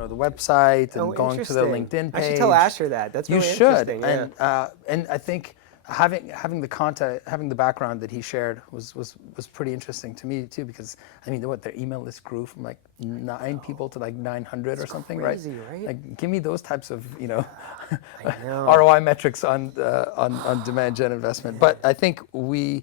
The website and going to their interesting. LinkedIn page. I should tell Asher that. That's really interesting. You should, and I think having the content, having the background that he shared was pretty interesting to me too, because I mean, their email list grew from like 9 people to like 900 or something, crazy, right? Like, give me those types of ROI metrics on demand gen investment. But I think I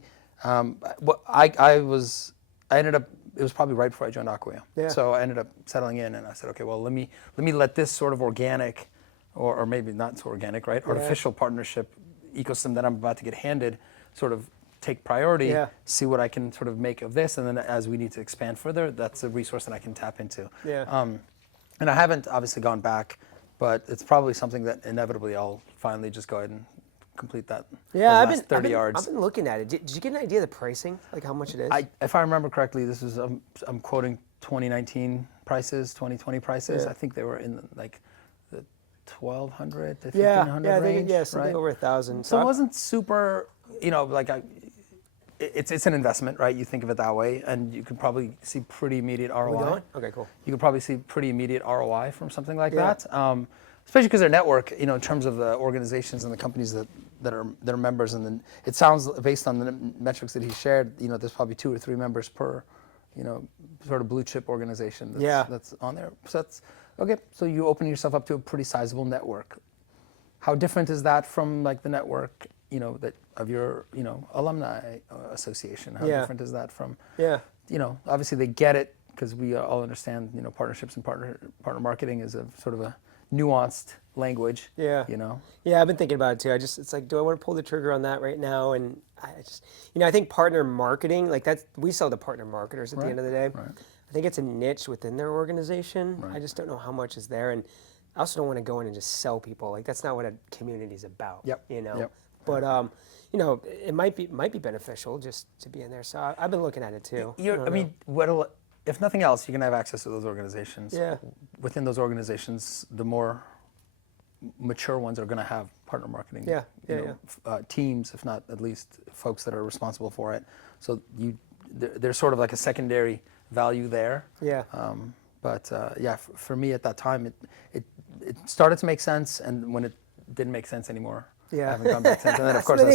ended up. It was probably right before I joined Acquia. Yeah. So I ended up settling in, and I said, okay, well, let me let this sort of organic, or maybe not so organic, right? Artificial partnership ecosystem that I'm about to get handed sort of take priority, see what I can sort of make of this, and then as we need to expand further, that's a resource that I can tap into. Yeah. And I haven't obviously gone back, but it's probably something that inevitably I'll finally just go ahead and complete that. Yeah, I've been 30 yards. I've been looking at it. Did you get an idea of the pricing, like how much it is? If I remember correctly, this was I'm quoting 2019 prices, 2020 prices. Yeah. I think they were in like the 1,200 to 1,500 range. Something over 1,000. So it wasn't super, it's an investment, right? You think of it that way, and you could probably see pretty immediate ROI. Are we going? Okay, cool. You could probably see pretty immediate ROI from something like that. Especially because their network, in terms of the organizations and the companies that are members, and then it sounds, based on the metrics that he shared, there's probably 2 or 3 members per, sort of blue chip organization that's on there. So that's okay. So you open yourself up to a pretty sizable network. How different is that from like the network, that of your, alumni association? How different is that from? Yeah. Obviously they get it, because we all understand, partnerships and partner marketing is a sort of a nuanced language. Yeah. Yeah, I've been thinking about it too. It's like, do I want to pull the trigger on that right now? And I think partner marketing, like we sell to partner marketers at the end of the day. Right. I think it's a niche within their organization. Right. I just don't know how much is there, and I also don't want to go in and just sell people. Like, that's not what a community is about. Yep. Yep. But it might be beneficial just to be in there. So I've been looking at it too. If nothing else, you can have access to those organizations. Yeah. Within those organizations, the more mature ones are going to have partner marketing teams, if not at least folks that are responsible for it. So there's sort of like a secondary value there. Yeah. For me at that time, it started to make sense, and when it didn't make sense anymore, I haven't gone back since. And then of course I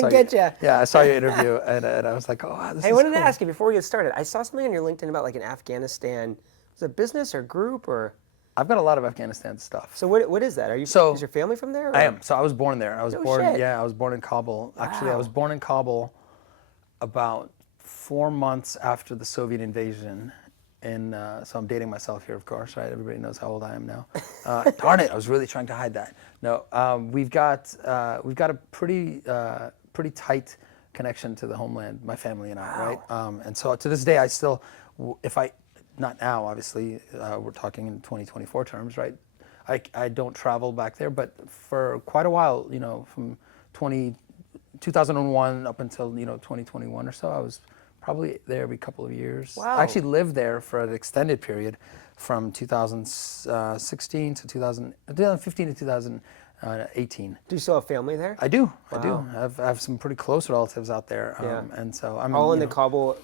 saw your interview, and I was like, oh, wow, this is cool. I wanted to ask you before we get started. I saw something on your LinkedIn about like an Afghanistan. Is it business or group or? I've got a lot of Afghanistan stuff. So what is that? Is your family from there? Or? I am. So I was born there. I was born in Kabul. Wow. Actually, I was born in Kabul about 4 months after the Soviet invasion. And so I'm dating myself here, of course, right? Everybody knows how old I am now. Darn it, I was really trying to hide that. No, we've got a pretty tight connection to the homeland, my family and I, right? And so to this day, I still, not now, obviously, we're talking in 2024 terms, right? I don't travel back there, but for quite a while, from 2001 up until 2021 or so, I was probably there every couple of years. Wow. I actually lived there for an extended period from 2015 to 2018. Do you still have family there? I do. Wow. I do. I have some pretty close relatives out there. And so I'm all in the Kabul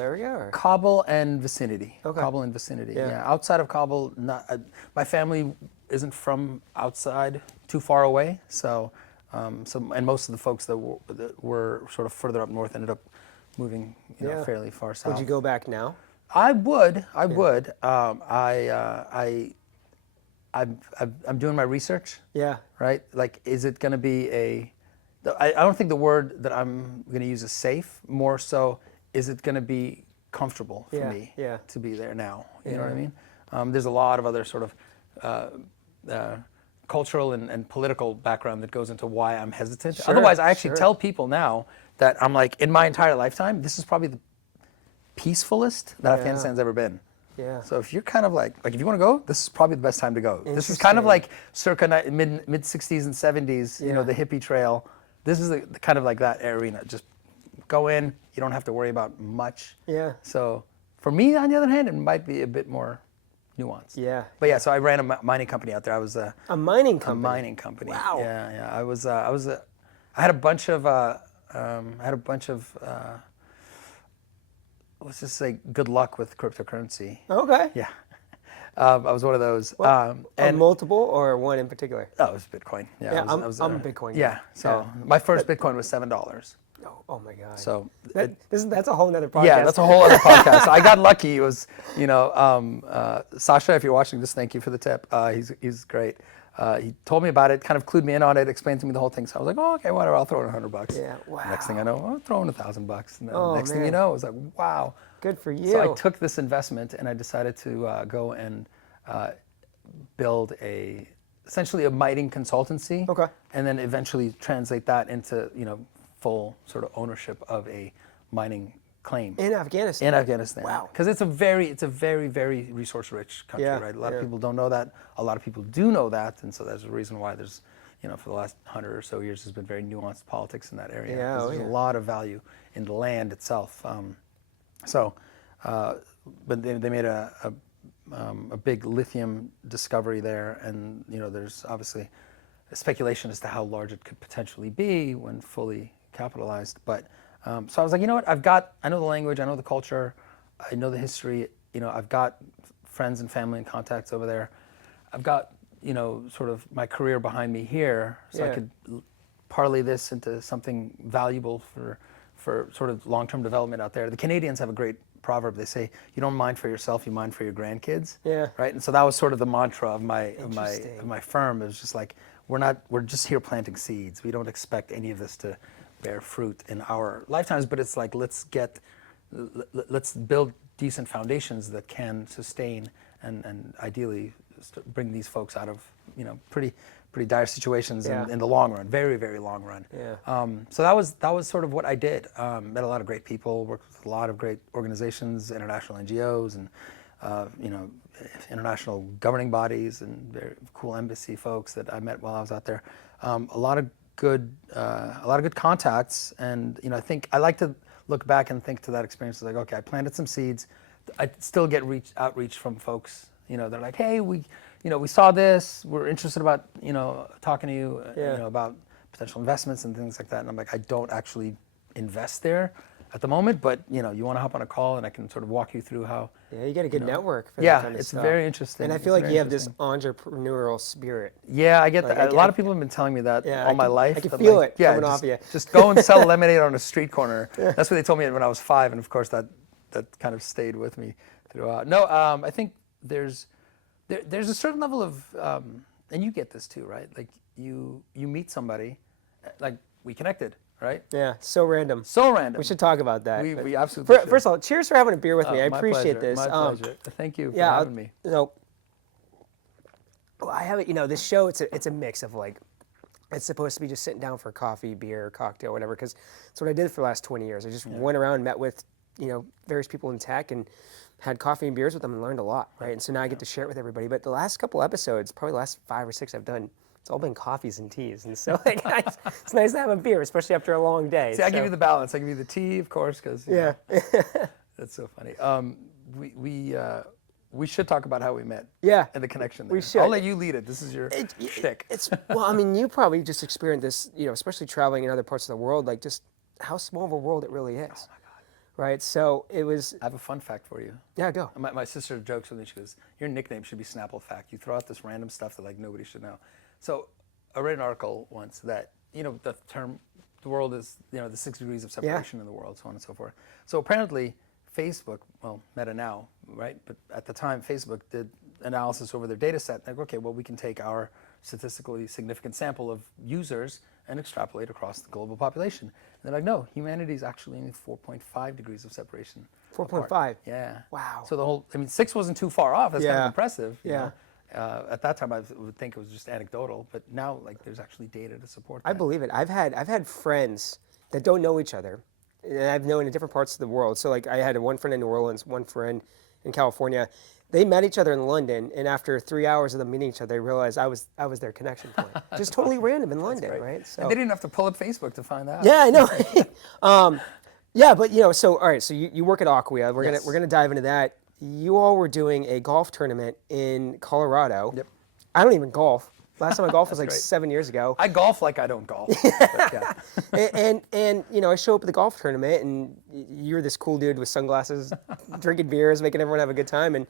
area? Or? Kabul and vicinity. Okay. Kabul and vicinity. Yeah. Outside of Kabul, my family isn't from outside too far away. So, and most of the folks that were sort of further up north ended up moving fairly far south. Would you go back now? I would. I'm doing my research. Yeah. Right? Like, is it going to be I don't think the word that I'm going to use is safe. More so, is it going to be comfortable for me to be there now? You know what I mean? There's a lot of other sort of cultural and political background that goes into why I'm hesitant. Sure, otherwise, I actually tell people now that I'm like, in my entire lifetime, this is probably the peacefulest that Afghanistan's ever been. Yeah. So if you're kind of like if you want to go, this is probably the best time to go. This is kind of like circa mid 60s and 70s, the hippie trail. This is the kind of like that arena. Just go in, you don't have to worry about much. Yeah. So for me, on the other hand, it might be a bit more nuanced. Yeah. But so I ran a mining company out there. I was a mining company. A mining company. Wow. Yeah. I had a bunch of I had a bunch of, let's just say, good luck with cryptocurrency. Okay. Yeah. I was one of those. And multiple or one in particular? Oh, it was Bitcoin. Yeah, I'm a Bitcoin guy. Yeah. So my first Bitcoin was $7. Oh my God. So that's a whole nother podcast. Yeah, that's a whole other podcast. So I got lucky. It was, Sasha, if you're watching this, thank you for the tip. He's great. He told me about it, kind of clued me in on it, explained to me the whole thing. So I was like, oh, okay, whatever, I'll throw in $100. Yeah, wow. Next thing I know, I'm throwing $1,000. And then next thing you know, it was like, wow. Good for you. So I took this investment and I decided to go and build essentially a mining consultancy. Okay. And then eventually translate that into, full sort of ownership of a mining claim. In Afghanistan? In Afghanistan. Wow. Because it's a very, very resource-rich country, right? A lot of people don't know that. A lot of people do know that, and so there's a reason why there's, for the last 100 or so years, there's been very nuanced politics in that area. Yeah, there's a lot of value in the land itself. But they made a big lithium discovery there, and there's obviously a speculation as to how large it could potentially be when fully capitalized. But so I was like, you know what? I know the language, I know the culture, I know the history. I've got friends and family and contacts over there. I've got sort of my career behind me here, so I could parlay this into something valuable for sort of long-term development out there. The Canadians have a great proverb. They say, you don't mind for yourself, you mind for your grandkids. Yeah. Right. And so that was sort of the mantra of my firm. It was just like, we're just here planting seeds. We don't expect any of this to bear fruit in our lifetimes, but it's like, let's build decent foundations that can sustain and ideally bring these folks out of pretty dire situations in the long run, very, very long run. Yeah. So that was sort of what I did. Met a lot of great people, worked with a lot of great organizations, international NGOs, and international governing bodies, and very cool embassy folks that I met while I was out there. A lot of good contacts, and I think I like to look back and think to that experience like, okay, I planted some seeds. I still get outreach from folks. They're like, hey, we saw this. We're interested about talking to you, about potential investments and things like that. And I'm like, I don't actually invest there at the moment, but you want to hop on a call and I can sort of walk you through how. Yeah, you get a good network for that kind of it's stuff. very interesting. And I feel like you have this entrepreneurial spirit. Yeah, I get that. A lot of people have been telling me that all my life. I can feel it coming off you. Just go and sell lemonade on a street corner. That's what they told me when I was 5, and of course that kind of stayed with me throughout. No, I think there's a certain level of, and you get this too, right? Like you meet somebody, like we connected, right? Yeah, so random. So random. We should talk about that. We absolutely should. First of all, cheers for having a beer with me. I appreciate pleasure, this. My pleasure. Thank you for having me. I have it. This show. It's a mix of like, it's supposed to be just sitting down for coffee, beer, cocktail, whatever. Because that's what I did for the last 20 years. I just went around and met with various people in tech and had coffee and beers with them and learned a lot, right? And so now I get to share it with everybody. But the last couple episodes, probably the last 5 or 6 I've done, it's all been coffees and teas. And so like, it's nice to have a beer, especially after a long day. See, I give you the balance. I give you the tea, of course, because that's so funny. We should talk about how we met. Yeah. And the connection there. We should. I'll let you lead it. This is your shtick. Well, I mean, you probably just experienced this, especially traveling in other parts of the world, like just how small of a world it really is. Oh my God. Right, so it was. I have a fun fact for you. Yeah, go. My sister jokes with me. She goes, "Your nickname should be Snapple Fact. You throw out this random stuff that like nobody should know." So I read an article once that the term the world is the 6 degrees of separation in the world, so on and so forth. So apparently Facebook, well, Meta now, right? But at the time, Facebook did analysis over their data set. Like, okay, well, we can take our statistically significant sample of users and extrapolate across the global population. And they're like, no, humanity is actually only 4.5 degrees of separation. 4.5? Yeah. Wow. So 6 wasn't too far off. That's kind of impressive. You know? At that time, I would think it was just anecdotal, but now, like, there's actually data to support that. I believe it. I've had friends that don't know each other, and I've known in different parts of the world. So, like, I had one friend in New Orleans, one friend in California. They met each other in London, and after 3 hours of them meeting each other, they realized I was their connection point. Just totally random in London, right? So and they didn't have to pull up Facebook to find out. Yeah, I know. Yeah, but so all right. So you work at Acquia. We're gonna dive into that. You all were doing a golf tournament in Colorado. Yep. I don't even golf. Last time I golfed was like great. 7 years ago. I golf like I don't golf. But yeah. and I show up at the golf tournament, and you're this cool dude with sunglasses, drinking beers, making everyone have a good time. And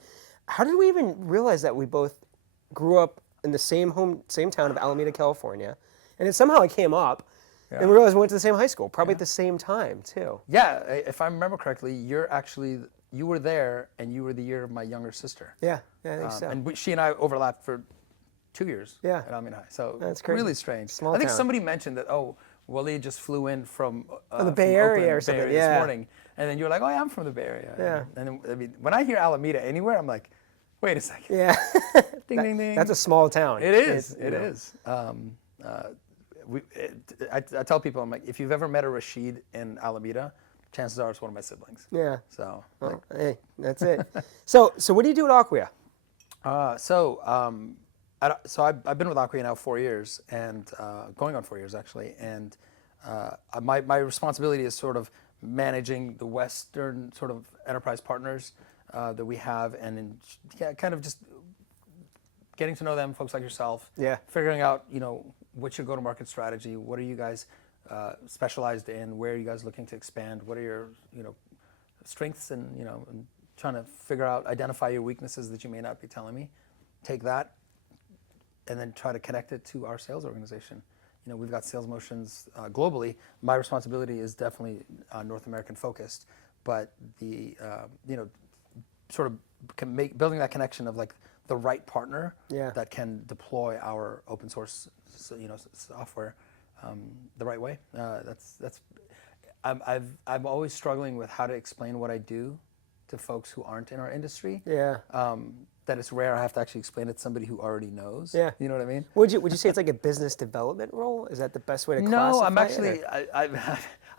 how did we even realize that we both grew up in the same town of Alameda, California, and somehow it came up, and we realized we went to the same high school, probably at the same time too. Yeah, if I remember correctly, you were there, and you were the year of my younger sister. Yeah, I think so. And she and I overlapped for 2 years at Alameda High. So that's crazy. Really strange. Small I think town. somebody mentioned that, Waleed just flew in from the Bay Area or something. this morning. And then you were like, yeah, I'm from the Bay Area. Yeah. And then, when I hear Alameda anywhere, I'm like, wait a second. Yeah. Ding, ding, ding. That's a small town. It is. It is. I tell people, I'm like, if you've ever met a Rashid in Alameda, chances are it's one of my siblings. Yeah. So, hey, that's it. So what do you do at Acquia? I've been with Acquia now 4 years, and going on 4 years actually, and my responsibility is sort of managing the Western sort of enterprise partners that we have, and kind of just getting to know them, folks like yourself. Yeah. Figuring out, what's your go-to-market strategy? What are you guys specialized in? Where are you guys looking to expand? What are your, strengths, and and trying to identify your weaknesses that you may not be telling me. Take that, and then try to connect it to our sales organization. We've got sales motions globally. My responsibility is definitely North American focused, but the sort of building that connection of like the right partner that can deploy our open source software the right way. I'm always struggling with how to explain what I do to folks who aren't in our industry. Yeah. That it's rare I have to actually explain it to somebody who already knows. Yeah. You know what I mean? Would you say it's like a business development role? Is that the best way to classify it? No, I'm actually,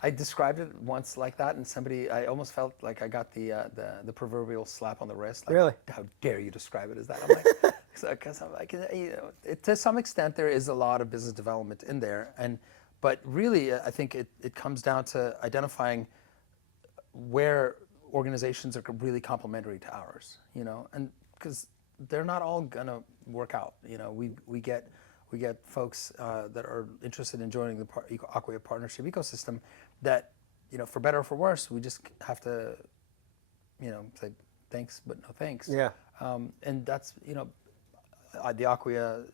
I described it once like that, and I almost felt like I got the proverbial slap on the wrist. Like, really? How dare you describe it as that? I'm like, because I'm like, to some extent there is a lot of business development in there, but really I think it comes down to identifying where organizations are really complementary to ours, and because they're not all gonna work out. We get folks that are interested in joining the Acquia partnership ecosystem that, for better or for worse, we just have to, say thanks but no thanks. Yeah. And that's, the Acquia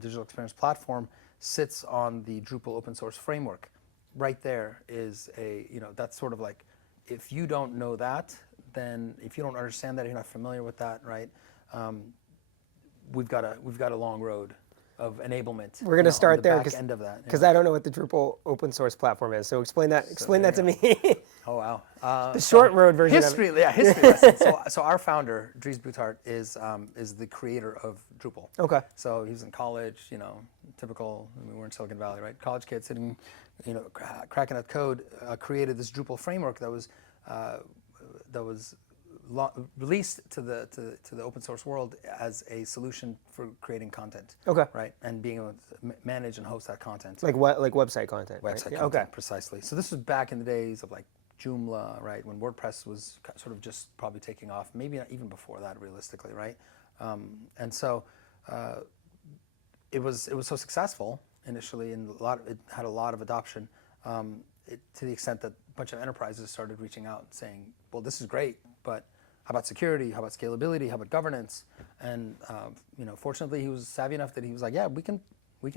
digital experience platform sits on the Drupal open source framework. Right there is that's sort of like, if you don't know that, then if you don't understand that, you're not familiar with that, right? We've got a long road of enablement. We're going to start there because I don't know what the Drupal open source platform is. So explain that to me. Oh wow! The short road version. History lesson. So our founder Dries Boutart is the creator of Drupal. Okay. So he was in college, typical. We were in Silicon Valley, right? College kid sitting, cracking out code. Created this Drupal framework that was released to the open source world as a solution for creating content. Okay. Right, and being able to manage and host that content. Like what? Like website content. Website right? content, precisely. So this was back in the days of like Joomla, right, when WordPress was sort of just probably taking off. Maybe not even before that, realistically, right? And so it was so successful initially, and it had a lot of adoption. To the extent that a bunch of enterprises started reaching out and saying, well, this is great, but how about security? How about scalability? How about governance? And fortunately, he was savvy enough that he was like, yeah, we can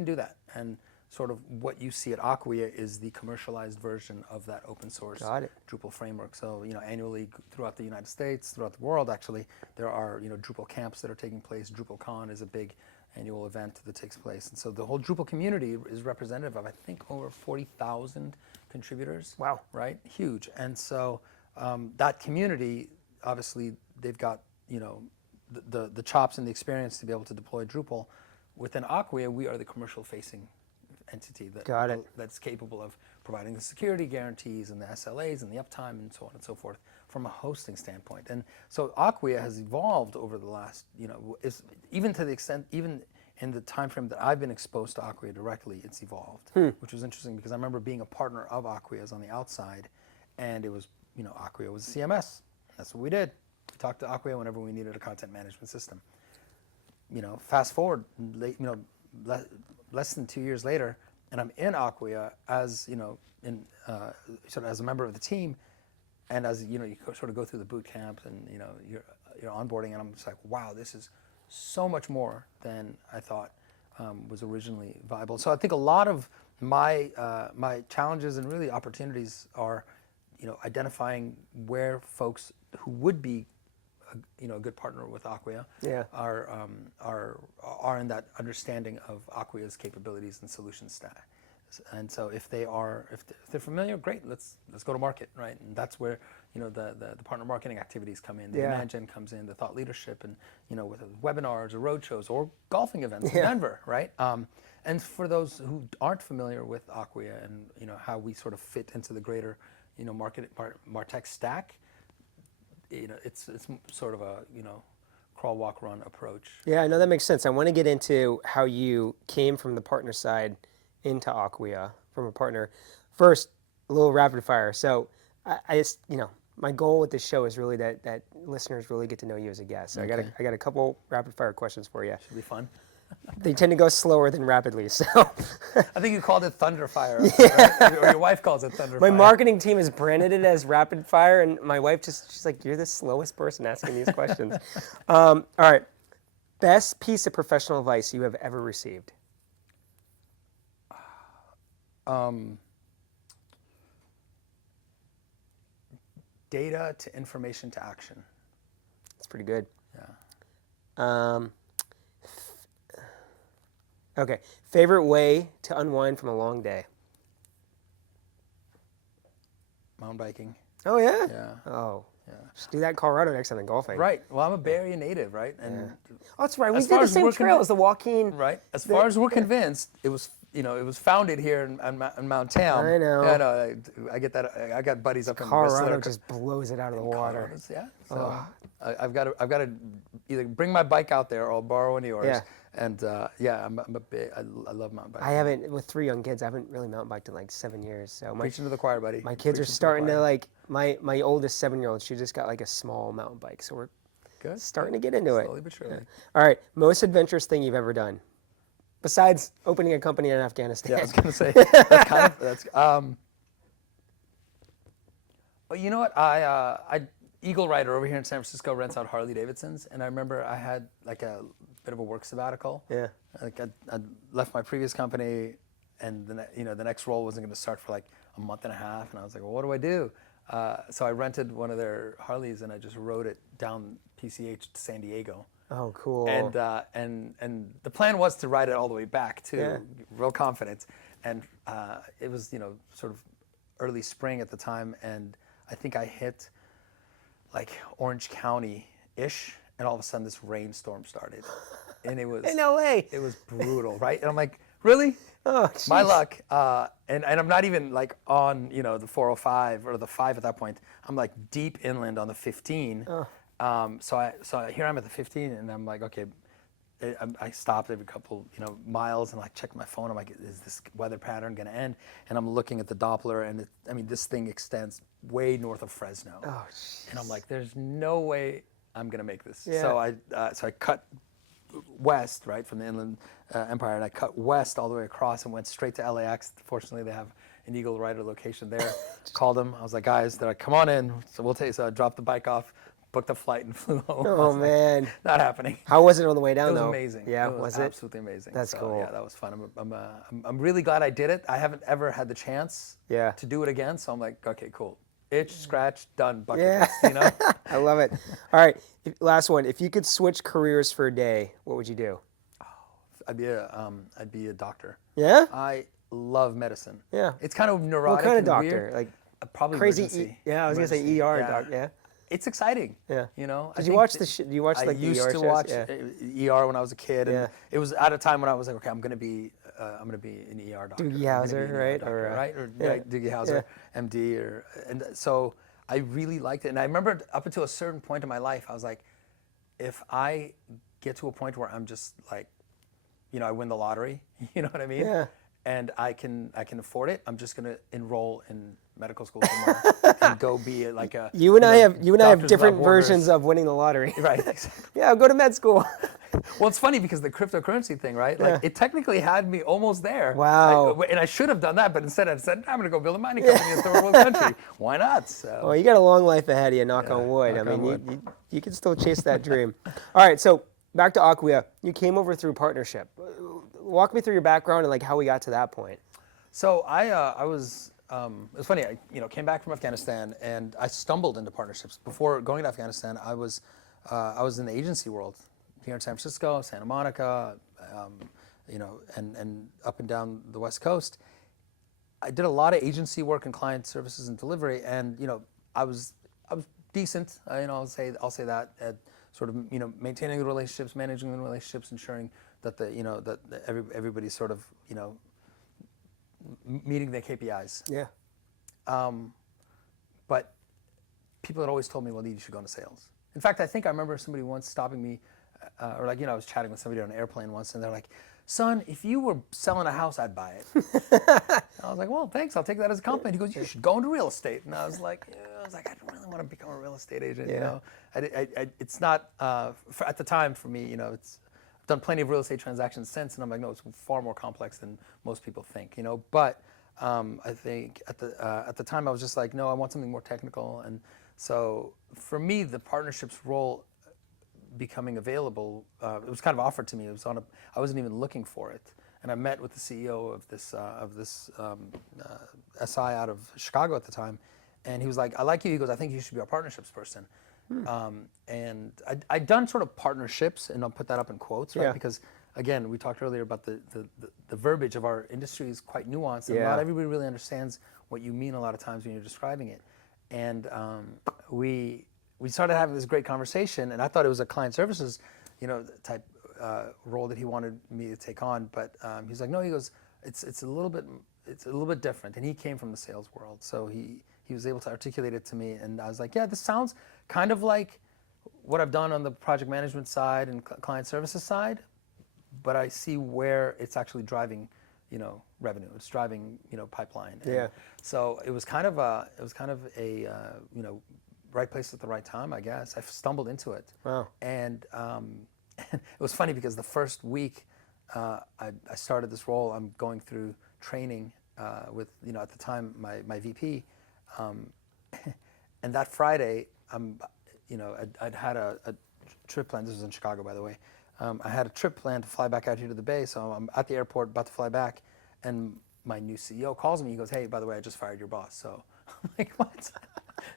do that. And sort of what you see at Acquia is the commercialized version of that open source Drupal framework. So annually throughout the United States, throughout the world, actually, there are Drupal camps that are taking place. DrupalCon is a big annual event that takes place, and so the whole Drupal community is representative of, I think, over 40,000 contributors. Wow! Right, huge. And so that community, obviously, they've got the chops and the experience to be able to deploy Drupal. Within Acquia, we are the commercial-facing entity that's capable of providing the security guarantees and the SLAs and the uptime and so on and so forth from a hosting standpoint. And so Acquia has evolved over the last, even to the extent, even in the time frame that I've been exposed to Acquia directly, it's evolved, which was interesting because I remember being a partner of Acquia's on the outside, and it was, Acquia was a CMS. That's what we did. We talked to Acquia whenever we needed a content management system. Fast forward, less than 2 years later, and I'm in Acquia as sort of as a member of the team, and as you sort of go through the boot camp and you're onboarding, and I'm just like, wow, this is so much more than I thought was originally viable. So I think a lot of my challenges and really opportunities are, identifying where folks who would be a good partner with Acquia are in that understanding of Acquia's capabilities and solution stack. And so if they're familiar, great, let's go to market, right? And that's where the partner marketing activities come in, the demand gen comes in, the thought leadership, and with webinars or roadshows or golfing events in Denver, right? And for those who aren't familiar with Acquia and how we sort of fit into the greater MarTech stack, it's sort of a crawl, walk, run approach. Yeah, no, that makes sense. I want to get into how you came from the partner side into Acquia from a partner. First, a little rapid fire. So I just, my goal with this show is really that listeners really get to know you as a guest. So Okay. I got a couple rapid fire questions for you. Should be fun. They tend to go slower than rapidly. So I think you called it Thunder Fire, right? Or your wife calls it Thunder my Fire. marketing team has branded it as rapid fire, and my wife she's like, you're the slowest person asking these questions. All right. Best piece of professional advice you have ever received? Data to information to action. That's pretty good. Yeah. Okay. Favorite way to unwind from a long day? Mountain biking. Oh, yeah? Yeah. Oh. Yeah. Just do that in Colorado next time than golfing. Right. Well, I'm a Bay Area native, right? And Oh, that's right. We As did far the as same we're trail as the Joaquin. right. As far as we're convinced, it was founded here in Mount Town. I know. Yeah, no, I get that. I got buddies up in Colorado Whistler. just blows it out of the water. Colorado's, yeah. So I've got to either bring my bike out there or I'll borrow one of yours. Yeah. And I'm a big. I love mountain biking. I haven't, with 3 young kids, I haven't really mountain biked in like 7 years. So Preaching to the choir, buddy. my kids are Preaching to the starting to choir. like, my oldest 7-year-old, she just got like a small mountain bike. So we're Good. starting to get into it. Slowly but surely. All right. Most adventurous thing you've ever done? Besides opening a company in Afghanistan. Yeah, I was gonna say that's Well, you know what? I Eagle Rider over here in San Francisco rents out Harley Davidsons, and I remember I had like a bit of a work sabbatical. Yeah. Like I left my previous company, and the next role wasn't going to start for like a month and a half, and I was like, well, what do I do? So I rented one of their Harleys, and I just rode it down PCH to San Diego. Oh, cool. And the plan was to ride it all the way back too, Yeah. real confidence. And it was sort of early spring at the time, and I think I hit like Orange County-ish, and all of a sudden this rainstorm started, and it was In LA. It was brutal, right? And I'm like, really? Oh, My jeez. luck. And I'm not even like on the 405 or the 5 at that point. I'm like deep inland on the 15. So here I'm at the 15, and I'm like, okay. I stopped every couple miles and like checked my phone. I'm like, is this weather pattern going to end? And I'm looking at the Doppler, and this thing extends way north of Fresno. Oh, jeez. And I'm like, there's no way I'm going to make this. Yeah. So I cut west, right, from the Inland Empire, and I cut west all the way across and went straight to LAX. Fortunately, they have an Eagle Rider location there. Called them. I was like, guys, they're like, come on in. So I dropped the bike off, booked a flight, and flew home. Oh, man. Not happening. How was it on the way down, It was though? amazing. Yeah, it was it? absolutely amazing. That's cool. Yeah, that was fun. I'm really glad I did it. I haven't ever had the chance to do it again, so I'm like, okay, cool. Itch, scratch, done, bucket list, I love it. All right, last one. If you could switch careers for a day, what would you do? I'd be a doctor. Yeah? I love medicine. Yeah. It's kind of neurotic. What kind of and doctor? weird. Like Probably crazy. emergency. I was gonna say Emergency. ER Yeah. doc. Yeah. It's exciting. Yeah. I Did you think watch that- do you watch like I the used ER to shows? watch Yeah. ER when I was a kid, and Yeah. it was at a time when I was like, okay, I'm gonna be an ER doctor. Doogie I'm gonna Howser, be an ER right? doctor, Or, right? Or yeah. right, Doogie Howser, MD, and so I really liked it. And I remember up until a certain point in my life, I was like, if I get to a point where I'm just like, I win the lottery, you know what I mean? Yeah. And I can afford it, I'm just gonna enroll in medical school somewhere and go be like a. You and I have Doctors different Without Borders. versions of winning the lottery. Right. Exactly. Yeah, I'll go to med school. Well, it's funny because the cryptocurrency thing, right? Like it technically had me almost there. Wow. And I should have done that, but instead I said, I'm going to go build a mining company in a third world country. Why not? So, Well, you got a long life ahead of you, knock on wood. knock I on mean, wood. you can still chase that dream. All right, so back to Acquia. You came over through partnership. Walk me through your background and like how we got to that point. So I was, it was funny, I came back from Afghanistan and I stumbled into partnerships. Before going to Afghanistan, I was in the agency world here in San Francisco, Santa Monica, and up and down the West Coast. I did a lot of agency work in client services and delivery, and I was decent. I'll say that at sort of maintaining the relationships, managing the relationships, ensuring that everybody's sort of meeting their KPIs. Yeah. But people had always told me, well, you should go into sales. In fact, I think I remember somebody once stopping me, I was chatting with somebody on an airplane once, and they're like, son, if you were selling a house, I'd buy it. I was like, well, thanks, I'll take that as a compliment. He goes, you should go into real estate. And I was like, I don't really want to become a real estate agent. It's not, at the time for me, I've done plenty of real estate transactions since, and I'm like, no, it's far more complex than most people think, But I think at the time I was just like, no, I want something more technical. And so for me, the partnerships role becoming available, it was kind of offered to me. It was I wasn't even looking for it. And I met with the CEO of this SI out of Chicago at the time, and he was like, I like you. He goes, I think you should be our partnerships person. And I'd done sort of partnerships, and I'll put that up in quotes, right? Yeah. Because again, we talked earlier about the verbiage of our industry is quite nuanced, and not everybody really understands what you mean a lot of times when you're describing it. And we started having this great conversation, and I thought it was a client services, type role that he wanted me to take on. But he's like, no, he goes, it's a little bit different. And he came from the sales world, so he was able to articulate it to me, and I was like, yeah, this sounds kind of like what I've done on the project management side and client services side, but I see where it's actually driving, revenue. It's driving, pipeline. And so it was kind of a right place at the right time, I guess. I stumbled into it. Wow. And it was funny because the first week I started this role, I'm going through training with, at the time, my VP. And that Friday, I'd had a trip planned. This was in Chicago, by the way. I had a trip planned to fly back out here to the Bay, so I'm at the airport, about to fly back, and my new CEO calls me. He goes, hey, by the way, I just fired your boss. So I'm like, what?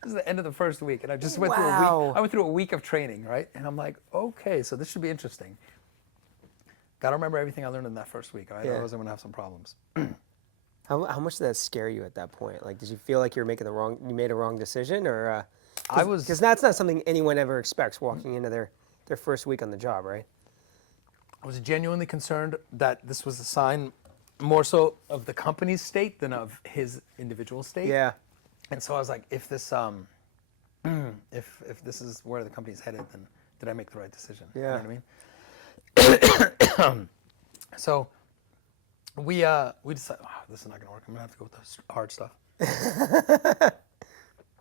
This is the end of the first week, and I just went through a week. I went through a week of training, right? And I'm like, okay, so this should be interesting. Got to remember everything I learned in that first week, right? Otherwise I'm going to have some problems. How much did that scare you at that point? Like, did you feel like you made a wrong decision, or because that's not something anyone ever expects walking into their first week on the job, right? I was genuinely concerned that this was a sign more so of the company's state than of his individual state. Yeah. And so I was like, if this is where the company's headed, then did I make the right decision? Yeah. You know what I mean? So we decided, this is not gonna work. I'm gonna have to go with the hard stuff.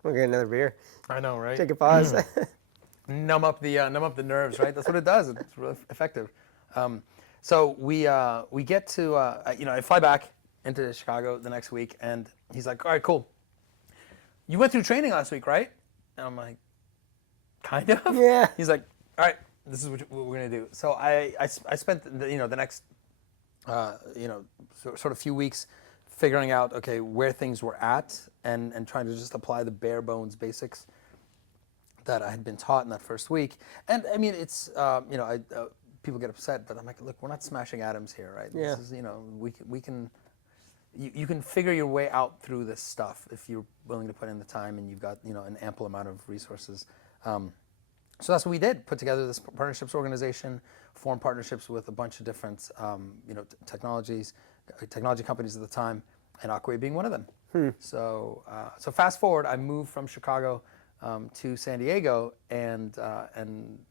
We'll get another beer. I know, right? Take a pause. Numb up the nerves, right? That's what it does. It's really effective. So we get to I fly back into Chicago the next week, and he's like, all right, cool. You went through training last week, right? And I'm like, kind of. Yeah. He's like, all right, this is what we're gonna do. So I spent the next sort of few weeks figuring out where things were at and trying to just apply the bare bones basics that I had been taught in that first week. And I mean, it's people get upset, but I'm like, look, we're not smashing atoms here, right? Yeah. This is, we can. You can figure your way out through this stuff if you're willing to put in the time and you've got an ample amount of resources. So that's what we did. Put together this partnerships organization, formed partnerships with a bunch of different technology companies at the time, and Acquia being one of them. So fast forward, I moved from Chicago to San Diego, and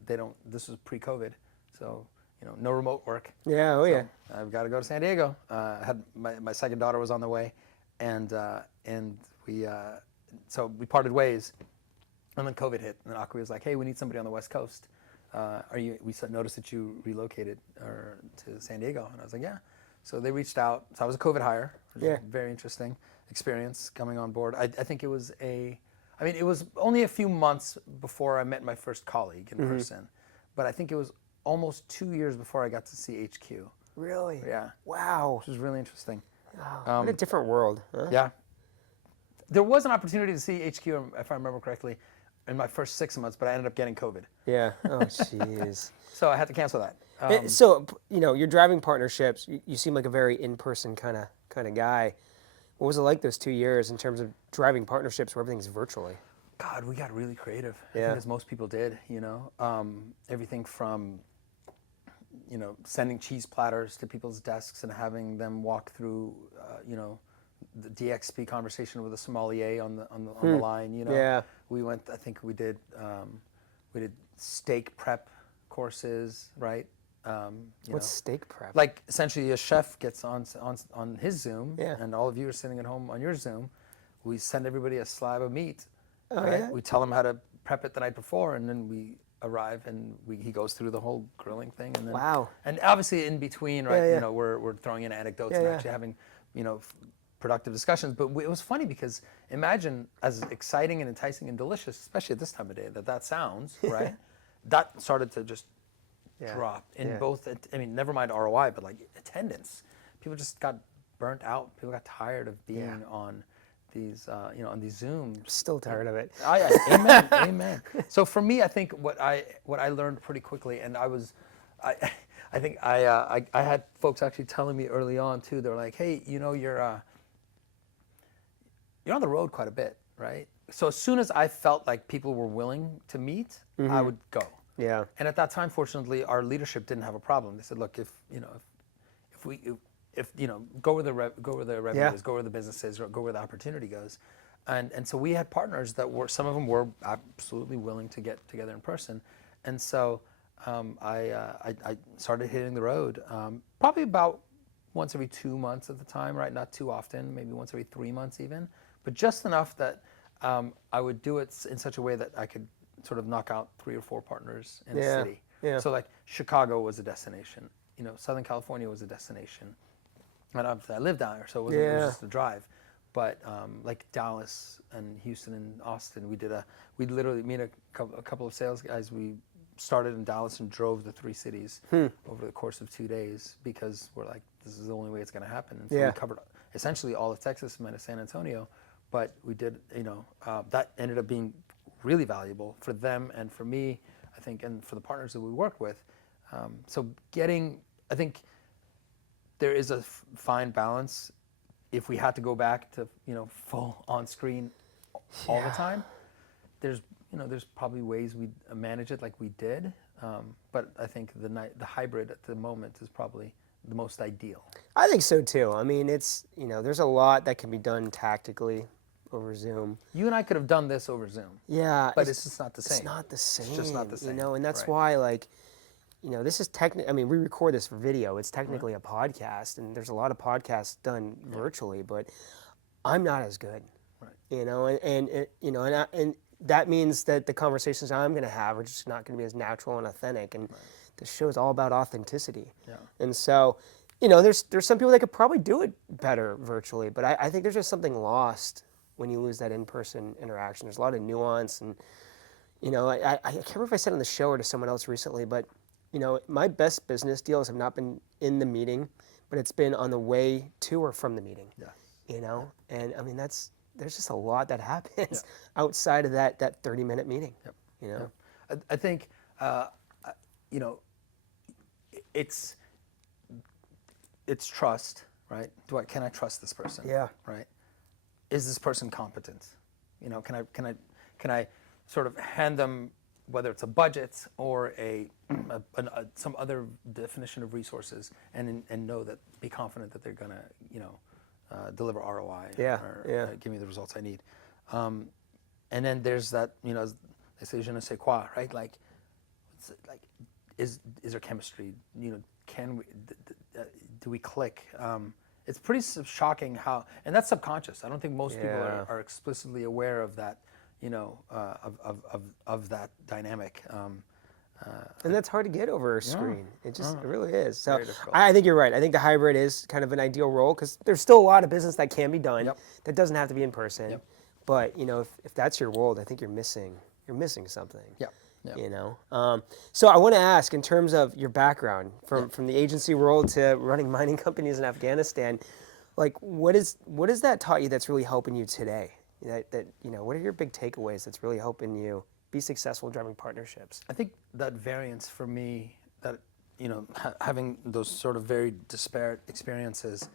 they don't. This was pre-COVID, so. No remote work. Yeah, so I've got to go to San Diego. I had my second daughter was on the way, and we parted ways, and then COVID hit, and Acquia was like, hey, we need somebody on the West Coast, we noticed that you relocated to San Diego. And I was like, yeah. So they reached out. So I was a COVID hire, which was a very interesting experience coming on board. I think it was it was only a few months before I met my first colleague in person, but I think it was almost 2 years before I got to see HQ. Really? Yeah. Wow. Which was really interesting. Wow. What a different world. Huh? Yeah. There was an opportunity to see HQ, if I remember correctly, in my first 6 months, but I ended up getting COVID. Yeah. Oh, jeez. So I had to cancel that. So, you're driving partnerships. You seem like a very in-person kind of guy. What was it like those 2 years in terms of driving partnerships where everything's virtually? God, we got really creative. I think as most people did, everything from, sending cheese platters to people's desks and having them walk through, the DXP conversation with a sommelier on the line. Yeah. We went. I think we did steak prep courses, right? What's steak prep? Like essentially, a chef gets on his Zoom, Yeah. and all of you are sitting at home on your Zoom. We send everybody a slab of meat. Oh, right? yeah? We tell them how to prep it the night before, and then we arrive and he goes through the whole grilling thing. And then, Wow. And obviously in between, right? Yeah. We're throwing in anecdotes and actually having, productive discussions. But it was funny because imagine as exciting and enticing and delicious, especially at this time of day, that sounds, right? That started to just drop in both. I mean, never mind ROI, but like attendance. People just got burnt out. People got tired of being on these, on these Zooms. Still tired of it. Amen, amen. So for me, I think what I learned pretty quickly, and I think I had folks actually telling me early on too. They're like, hey, you're on the road quite a bit, right? So as soon as I felt like people were willing to meet, I would go. Yeah. And at that time, fortunately, our leadership didn't have a problem. They said, look, if go where the revenue is, go where the business is, or go where the opportunity goes. And so we had partners that some of them were absolutely willing to get together in person. And so I started hitting the road, probably about once every 2 months at the time, right? Not too often, maybe once every 3 months even, but just enough that I would do it in such a way that I could sort of knock out 3 or 4 partners in a city. Yeah. So like Chicago was a destination, Southern California was a destination. And I lived down there, so it was just a drive. But like Dallas and Houston and Austin, we'd literally meet a couple of sales guys. We started in Dallas and drove the 3 cities over the course of 2 days because we're like, this is the only way it's going to happen. And so we covered essentially all of Texas minus San Antonio. But we did, that ended up being really valuable for them and for me, I think, and for the partners that we worked with. So I think there is a fine balance. If we had to go back to, full on screen all the time, there's probably ways we'd manage it like we did. But I think the hybrid at the moment is probably the most ideal. I think so too. I mean, it's, there's a lot that can be done tactically over Zoom. You and I could have done this over Zoom. Yeah. But it's just not the same. It's not the same. It's just not the same. And that's why, like, this is technically, I mean, we record this for video. It's technically a podcast, and there's a lot of podcasts done virtually, but I'm not as good. Right. And that means that the conversations I'm going to have are just not going to be as natural and authentic. And this show is all about authenticity. Yeah. And so, there's some people that could probably do it better virtually, but I think there's just something lost when you lose that in-person interaction. There's a lot of nuance, and I can't remember if I said on the show or to someone else recently, but my best business deals have not been in the meeting, but it's been on the way to or from the meeting. Yeah. And I mean there's just a lot that happens outside of that 30-minute meeting. Yep. I think it's trust, right? Can I trust this person? Yeah. Right. Is this person competent? Can I sort of hand them, whether it's a budget or some other definition of resources, and know that, be confident that they're gonna deliver ROI or give me the results I need. And then there's that, they say je ne sais quoi, right? Like is there chemistry? Can we do we click? It's pretty shocking how, and that's subconscious. I don't think most people are explicitly aware of that, of that dynamic. And that's hard to get over a screen. It really is. So Very difficult. I think you're right. I think the hybrid is kind of an ideal role because there's still a lot of business that can be done that doesn't have to be in person. Yep. But if that's your world, I think you're missing something. Yep. Yep. So I want to ask, in terms of your background from the agency world to running mining companies in Afghanistan, like what has that taught you that's really helping you today? What are your big takeaways that's really helping you be successful driving partnerships? I think that variance for me, that having those sort of very disparate experiences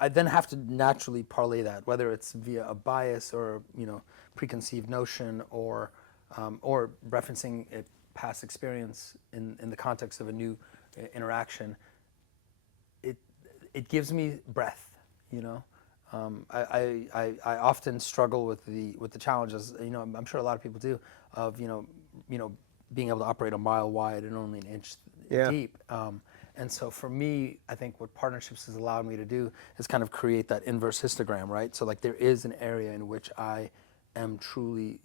I then have to naturally parlay that, whether it's via a bias or preconceived notion or referencing a past experience in the context of a new interaction. It gives me breath. I often struggle with the challenges. I'm sure a lot of people do, of being able to operate a mile wide and only an inch deep. And so for me, I think what partnerships has allowed me to do is kind of create that inverse histogram, right? So like there is an area in which I am truly,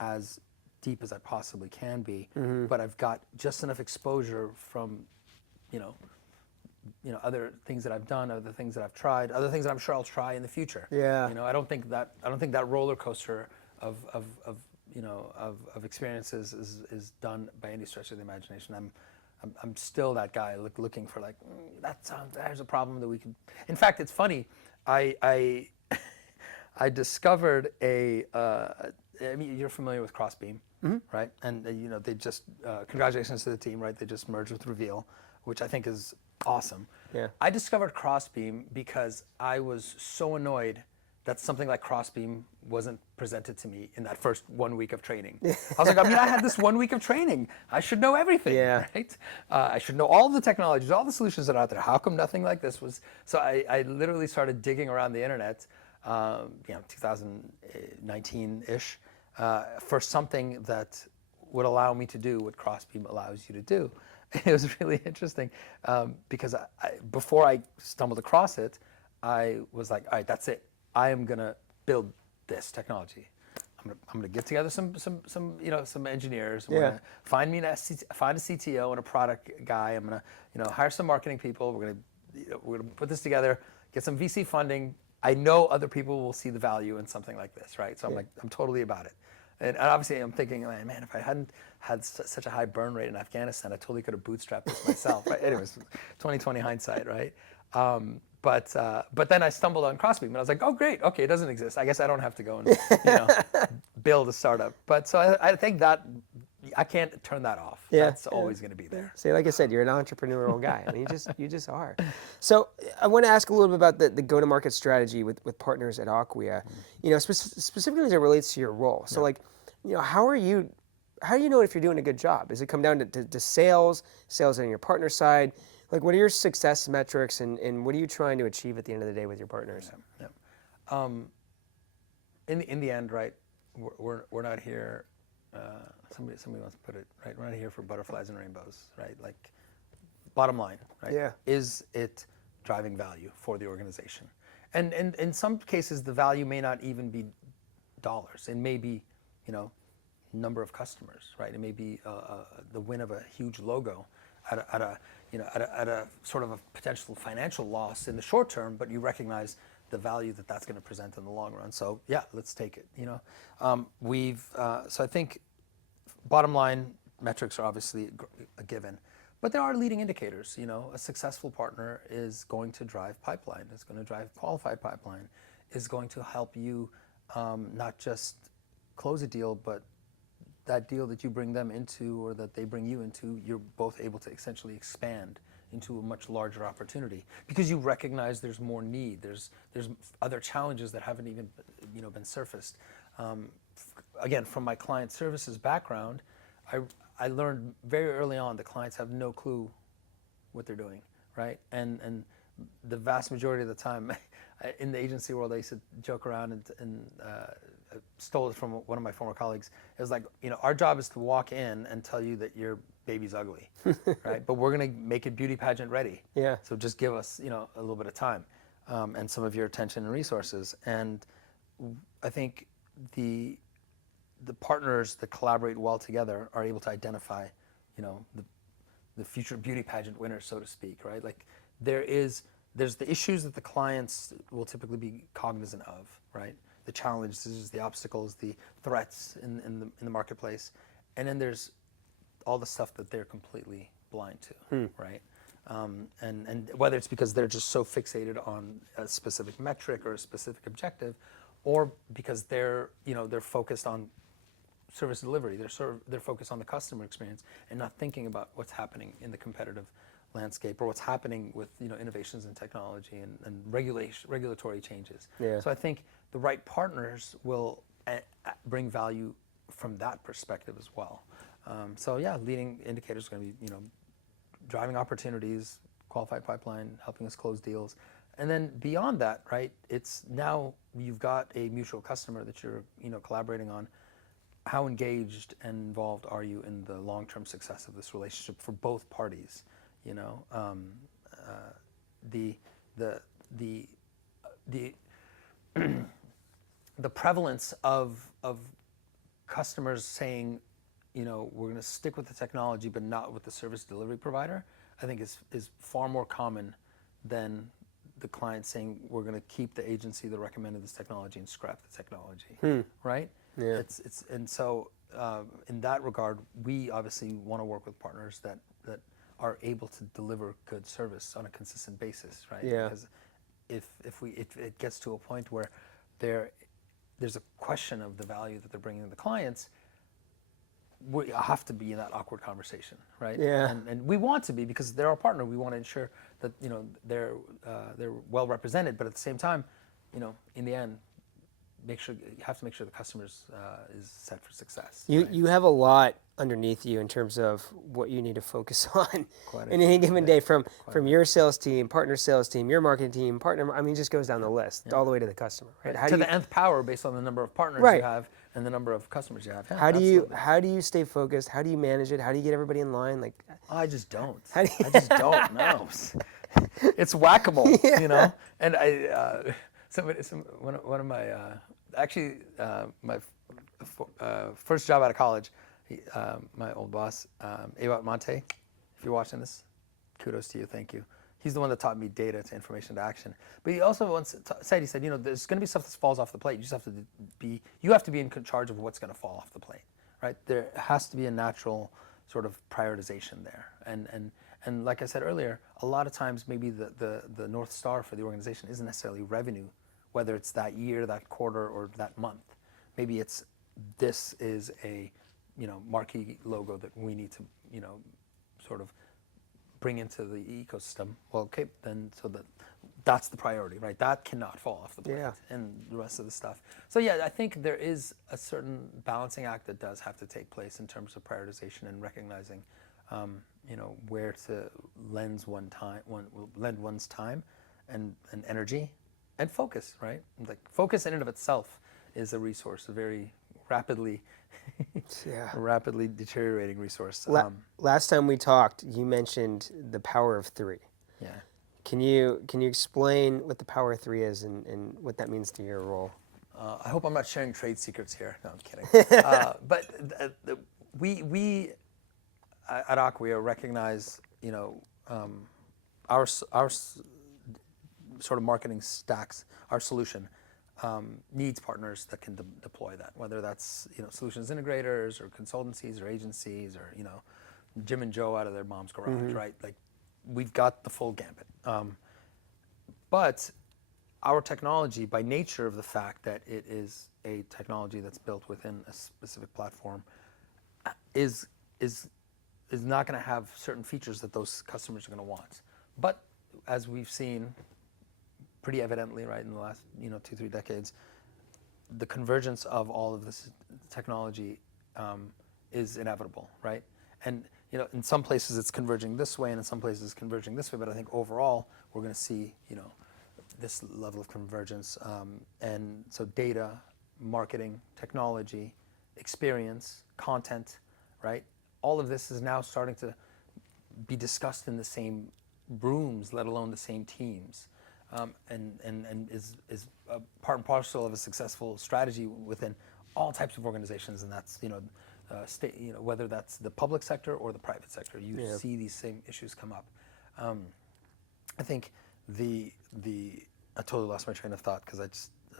as deep as I possibly can be, but I've got just enough exposure from, other things that I've done, other things that I've tried, other things that I'm sure I'll try in the future. Yeah. I don't think that roller coaster of experiences is done by any stretch of the imagination. I'm still that guy looking for there's a problem that we can. In fact, it's funny. I discovered you're familiar with Crossbeam, right? And they just congratulations to the team, right? They just merged with Reveal, which I think is awesome. Yeah. I discovered Crossbeam because I was so annoyed that something like Crossbeam wasn't presented to me in that first 1 week of training. I was like, I had this 1 week of training. I should know everything, right? I should know all the technologies, all the solutions that are out there. How come nothing like this was? So I literally started digging around the internet, 2019-ish, for something that would allow me to do what Crossbeam allows you to do. It was really interesting because before I stumbled across it, I was like, all right, that's it. I am gonna build this technology. I'm gonna get together some engineers. We're gonna find a CTO and a product guy. I'm gonna hire some marketing people. We're gonna put this together. Get some VC funding. I know other people will see the value in something like this, right? So I'm totally about it. And obviously I'm thinking, man, if I hadn't had such a high burn rate in Afghanistan, I totally could have bootstrapped this myself, right? Anyways, 2020 hindsight, right? But then I stumbled on Crossbeam and I was like, oh great, okay, it doesn't exist. I guess I don't have to go and build a startup. But so I think that I can't turn that off. That's always going to be there. See, like I said, you're an entrepreneurial guy. I mean, you just are. So I want to ask a little bit about the go-to-market strategy with partners at Acquia. Specifically as it relates to your role. So how do you know if you're doing a good job? Does it come down to sales on your partner side? Like, what are your success metrics, and what are you trying to achieve at the end of the day with your partners? In the end, right? We're not here. Somebody wants to put it right. We're not here for butterflies and rainbows, right? Like, bottom line, right? Yeah. Is it driving value for the organization? And in some cases, the value may not even be dollars. It may be, number of customers, right? It may be the win of a huge logo at a sort of a potential financial loss in the short term, but you recognize the value that's going to present in the long run. So let's take it. So I think bottom line metrics are obviously a given, but there are leading indicators. A successful partner is going to drive pipeline, is going to drive qualified pipeline, is going to help you not just close a deal, but that deal that you bring them into or that they bring you into, you're both able to essentially expand into a much larger opportunity because you recognize there's more need. There's other challenges that haven't even been surfaced. Again, from my client services background, I learned very early on that clients have no clue what they're doing, right? And the vast majority of the time in the agency world, I used to joke around and stole it from one of my former colleagues. It was like, our job is to walk in and tell you that your baby's ugly, right? But we're going to make it beauty pageant ready. Yeah. So just give us, a little bit of time and some of your attention and resources. And I think the partners that collaborate well together are able to identify, the future beauty pageant winners, so to speak, right? Like there's the issues that the clients will typically be cognizant of, right? The challenges, the obstacles, the threats in the marketplace, and then there's all the stuff that they're completely blind to, right? And whether it's because they're just so fixated on a specific metric or a specific objective, or because they're focused on service delivery, they're focused on the customer experience and not thinking about what's happening in the competitive landscape or what's happening with innovations in technology and regulatory changes. Yeah. So I think the right partners will bring value from that perspective as well. So yeah, leading indicators are going to be driving opportunities, qualified pipeline, helping us close deals. And then beyond that, right, it's now you've got a mutual customer that you're collaborating on. How engaged and involved are you in the long-term success of this relationship for both parties? The prevalence of customers saying, we're going to stick with the technology but not with the service delivery provider, I think is far more common than the client saying we're going to keep the agency that recommended this technology and scrap the technology, right? Yeah. And so in that regard, we obviously want to work with partners that are able to deliver good service on a consistent basis, right? Yeah. Because if it gets to a point where there's a question of the value that they're bringing to the clients, we have to be in that awkward conversation, right? Yeah. And we want to be, because they're our partner. We want to ensure that they're well represented, but at the same time, in the end, you have to make sure the customers is set for success. You have a lot underneath you in terms of what you need to focus on Quite in any given day, from your sales team, partner sales team, your marketing team, partner. I mean, it just goes down the list all the way to the customer, right? How to the nth power based on the number of partners you have and the number of customers you have. Yeah, how do you stay focused? How do you manage it? How do you get everybody in line? Like, I just don't. I just don't know. It's whack-a-mole, And one of my my first job out of college, my old boss, Ewout Monte, if you're watching this, kudos to you, thank you. He's the one that taught me data to information to action. But he also once said, there's going to be stuff that falls off the plate. You just have to be in charge of what's going to fall off the plate, right? There has to be a natural sort of prioritization there. And like I said earlier, a lot of times maybe the North Star for the organization isn't necessarily revenue, whether it's that year, that quarter, or that month. Maybe this is a marquee logo that we need to sort of bring into the ecosystem. Well, okay, then that's the priority, right? That cannot fall off the plate, and the rest of the stuff. So yeah, I think there is a certain balancing act that does have to take place in terms of prioritization and recognizing, where to lend one's time and energy and focus, right? Like focus in and of itself is a resource, a very rapidly deteriorating resource. Last time we talked, you mentioned the power of three. Yeah. Can you explain what the power of three is and what that means to your role? I hope I'm not sharing trade secrets here. No, I'm kidding. But we at Acquia recognize, our sort of marketing stacks, our solution needs partners that can deploy that, whether that's solutions integrators or consultancies or agencies or Jim and Joe out of their mom's garage, right? Like we've got the full gambit. But our technology, by nature of the fact that it is a technology that's built within a specific platform, is not going to have certain features that those customers are going to want. But as we've seen pretty evidently, right, in the last 2-3 decades, the convergence of all of this technology is inevitable, right? And in some places it's converging this way, and in some places it's converging this way. But I think overall we're going to see this level of convergence, and so data, marketing, technology, experience, content, right? All of this is now starting to be discussed in the same rooms, let alone the same teams. And is a part and parcel of a successful strategy within all types of organizations, and that's state, whether that's the public sector or the private sector, you see these same issues come up. I think I totally lost my train of thought because I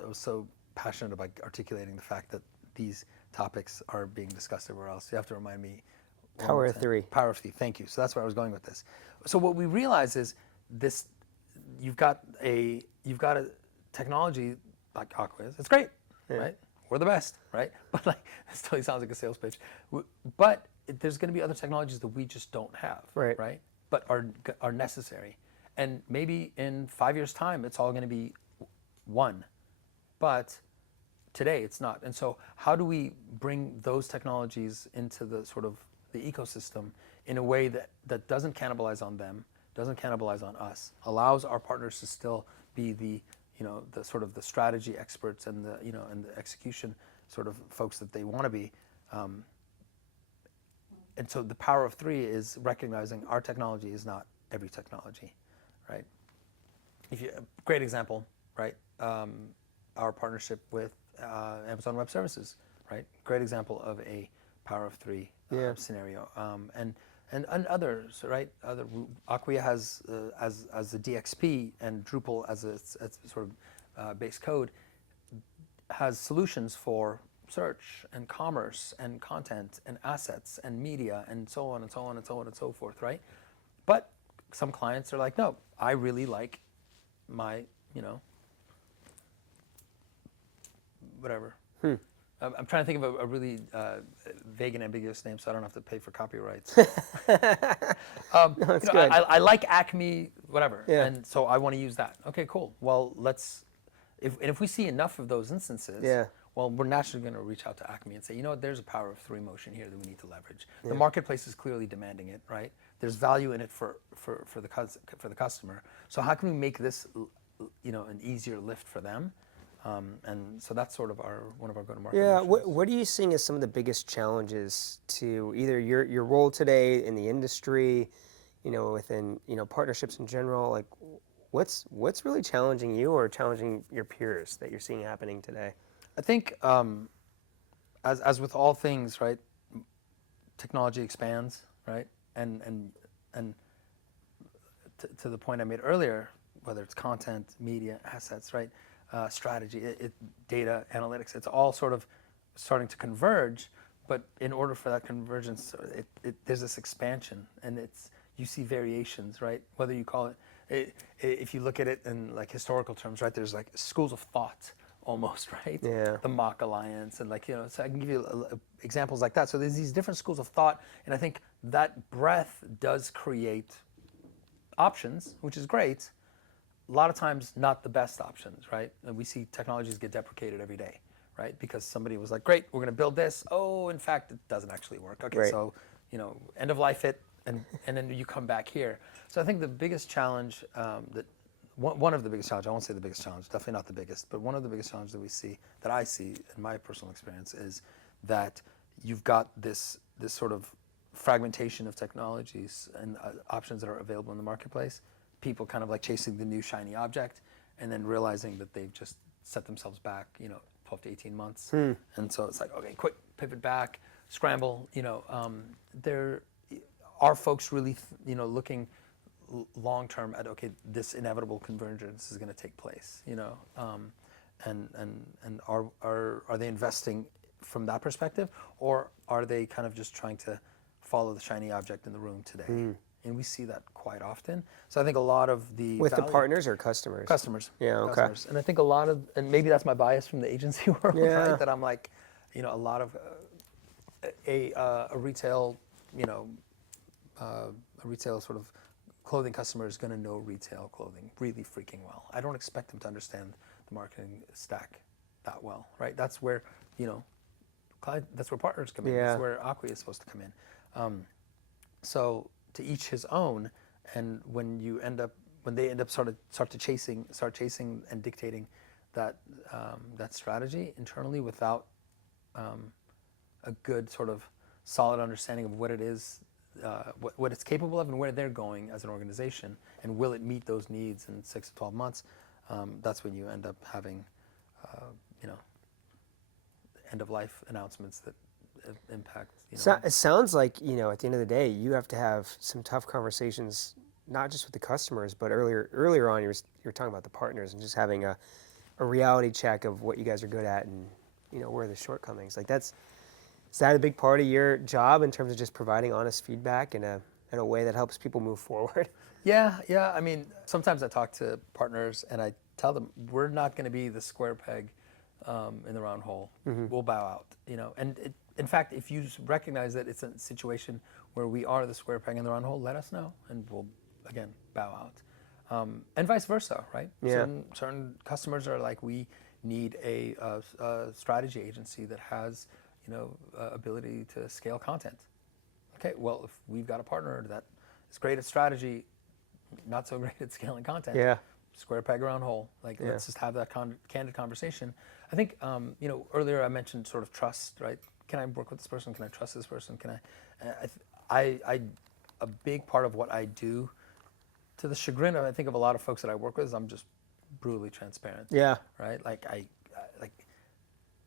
was so passionate about articulating the fact that these topics are being discussed everywhere else. You have to remind me. Power of three. Power of three. Thank you. So that's where I was going with this. So what we realize is this: you've got a technology like Acquia. It's great, right? We're the best, right? But like, this totally sounds like a sales pitch. But there's going to be other technologies that we just don't have, right? But are necessary. And maybe in 5 years' time, it's all going to be one. But today, it's not. And so how do we bring those technologies into the sort of the ecosystem in a way that doesn't cannibalize on them, doesn't cannibalize on us, allows our partners to still be the sort of the strategy experts and the execution sort of folks that they want to be. And so the power of three is recognizing our technology is not every technology, right? Great example, right? Our partnership with Amazon Web Services, right? Great example of a power of three scenario. And others, right? Acquia has as a DXP and Drupal as a sort of base code has solutions for search and commerce and content and assets and media and so on and so on and so on and so forth, right? But some clients are like, no, I really like my, whatever. I'm trying to think of a really vague and ambiguous name, so I don't have to pay for copyrights. That's good. I like Acme, whatever, and so I want to use that. Okay, cool. Well, if we see enough of those instances, well, we're naturally going to reach out to Acme and say, there's a power of three motion here that we need to leverage. The marketplace is clearly demanding it, right? There's value in it for the customer. So how can we make this, an easier lift for them? And so that's sort of one of our go-to-market. Yeah, what are you seeing as some of the biggest challenges to either your role today in the industry, within partnerships in general? Like, what's really challenging you or challenging your peers that you're seeing happening today? I think, as with all things, right, technology expands, right, and to the point I made earlier, whether it's content, media, assets, right. Strategy, data, analytics, it's all sort of starting to converge, but in order for that convergence, there's this expansion, and you see variations, right? Whether you call it, if you look at it in like historical terms, right, there's like schools of thought almost, right? Yeah. The Mock Alliance, and so I can give you examples like that. So there's these different schools of thought, and I think that breadth does create options, which is great. A lot of times not the best options, right? And we see technologies get deprecated every day, right? Because somebody was like, great, we're going to build this. Oh, in fact, it doesn't actually work. Okay, so, end of life it, and then you come back here. So I think the biggest challenge, one of the biggest challenges, I won't say the biggest challenge, definitely not the biggest, but one of the biggest challenges that I see in my personal experience is that you've got this sort of fragmentation of technologies and options that are available in the marketplace. People kind of like chasing the new shiny object and then realizing that they've just set themselves back, 12 to 18 months. And so it's like, okay, quick, pivot back, scramble. There are folks really, looking long-term at, okay, this inevitable convergence is going to take place, and are they investing from that perspective, or are they kind of just trying to follow the shiny object in the room today? And we see that quite often. So I think a lot of the the partners or customers? Customers. Yeah, okay. Customers. And I think a lot of, and maybe that's my bias from the agency world, right? That I'm like, a lot of a retail, a retail sort of clothing customer is going to know retail clothing really freaking well. I don't expect them to understand the marketing stack that well, right? That's where, that's where partners come in. That's where Acquia is supposed to come in. So to each his own, and when they end up start chasing and dictating that strategy internally without a good sort of solid understanding of what it is, what it's capable of, and where they're going as an organization, and will it meet those needs in 6 to 12 months? That's when you end up having, end of life announcements that impact. So, it sounds like, at the end of the day, you have to have some tough conversations, not just with the customers, but earlier on, you were talking about the partners and just having a reality check of what you guys are good at and, where are the shortcomings. Like is that a big part of your job in terms of just providing honest feedback in a way that helps people move forward? Yeah. I mean, sometimes I talk to partners and I tell them we're not going to be the square peg in the round hole. Mm-hmm. We'll bow out. And in fact, if you recognize that it's a situation where we are the square peg in the round hole, let us know, and we'll again bow out. And vice versa, right? Yeah. Certain customers are like, we need a strategy agency that has ability to scale content. Okay, well, if we've got a partner that is great at strategy, not so great at scaling content, yeah, square peg round hole. Like, let's just have that candid conversation. I think earlier I mentioned sort of trust, right? Can I work with this person? Can I trust this person? Can I a big part of what I do, to the chagrin of I think of a lot of folks that I work with, is I'm just brutally transparent. Yeah. Right? Like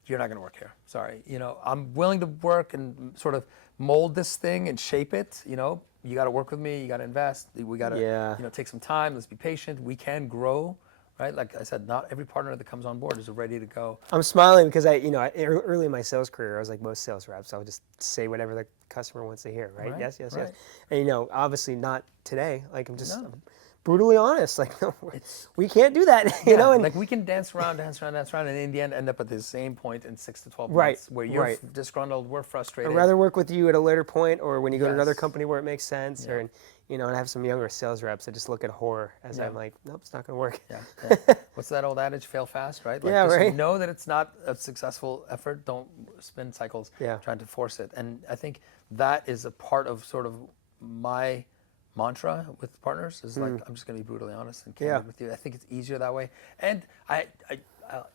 you're not going to work here. Sorry. I'm willing to work and sort of mold this thing and shape it. You got to work with me. You got to invest. We got to, take some time. Let's be patient. We can grow, right? Like I said, not every partner that comes on board is ready to go. I'm smiling because early in my sales career, I was like most sales reps. I would just say whatever the customer wants to hear, right? Yes. And obviously not today. Like I'm brutally honest. Like we can't do that. And like we can dance around, and in the end up at the same point in 6 to 12 months, where you're disgruntled, we're frustrated. I'd rather work with you at a later point, or when you go to another company where it makes sense, or and I have some younger sales reps that just look at horror as I'm like, nope, it's not going to work. What's that old adage? Fail fast, right? Like, just know that it's not a successful effort. Don't spin cycles trying to force it. And I think that is a part of sort of my mantra with partners is like, I'm just going to be brutally honest and candid with you. I think it's easier that way. And I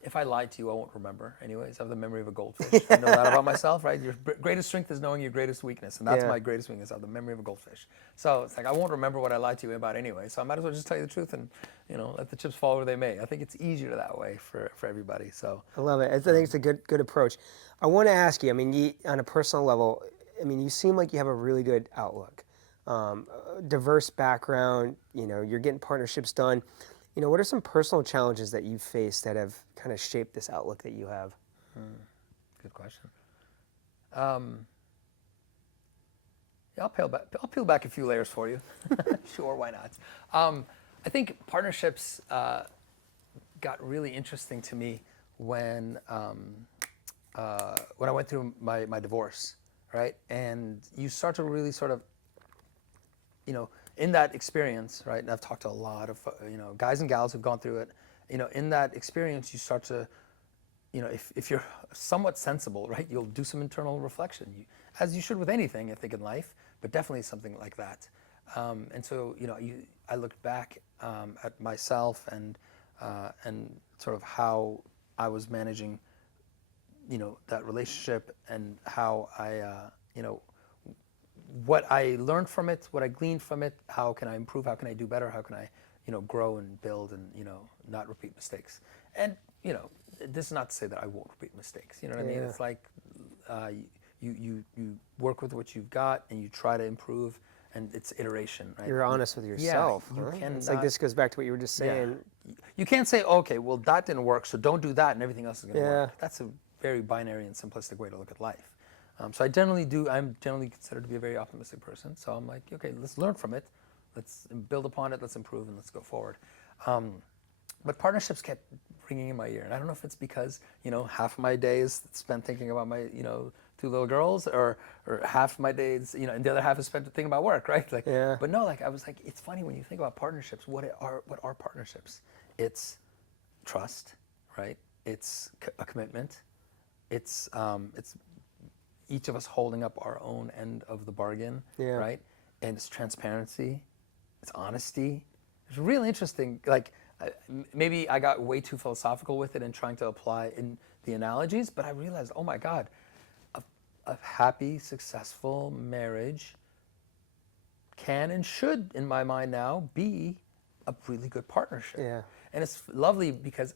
if I lied to you, I won't remember anyways. I have the memory of a goldfish. I know that about myself, right? Your greatest strength is knowing your greatest weakness, and that's my greatest weakness. I have the memory of a goldfish. So it's like I won't remember what I lied to you about anyway. So I might as well just tell you the truth and let the chips fall where they may. I think it's easier that way for everybody. So I love it. I think it's a good approach. I want to ask you. I mean, on a personal level, you seem like you have a really good outlook. Diverse background, you're getting partnerships done. What are some personal challenges that you've faced that have kind of shaped this outlook that you have? Good question. I'll peel back a few layers for you. Sure, why not? I think partnerships got really interesting to me when I went through my divorce, right? And you start to really sort of in that experience, right, and I've talked to a lot of, guys and gals who've gone through it, in that experience, you start to, if you're somewhat sensible, right, you'll do some internal reflection, as you should with anything, I think, in life, but definitely something like that. And so, I looked back at myself and sort of how I was managing, that relationship and how I, what I learned from it, what I gleaned from it, how can I improve, how can I do better, how can I, grow and build and, not repeat mistakes. And, this is not to say that I won't repeat mistakes, you know what I mean? It's like you work with what you've got and you try to improve, and it's iteration, right? You're honest with yourself. Yeah, you can. It's like this goes back to what you were just saying. Yeah. You can't say, okay, well, that didn't work, so don't do that and everything else is going to work. That's a very binary and simplistic way to look at life. So I'm generally considered to be a very optimistic person. So I'm like, okay, let's learn from it. Let's build upon it. Let's improve and let's go forward. But partnerships kept ringing in my ear. And I don't know if it's because, half of my days spent thinking about my, 2 little girls or half my days, and the other half is spent thinking about work, right? Like, but no, like I was like, it's funny when you think about partnerships, what are partnerships? It's trust, right? It's a commitment. It's each of us holding up our own end of the bargain, right? And it's transparency, it's honesty. It's really interesting. Like maybe I got way too philosophical with it and trying to apply in the analogies, but I realized, oh my God, a happy, successful marriage can and should, in my mind now, be a really good partnership. And it's lovely because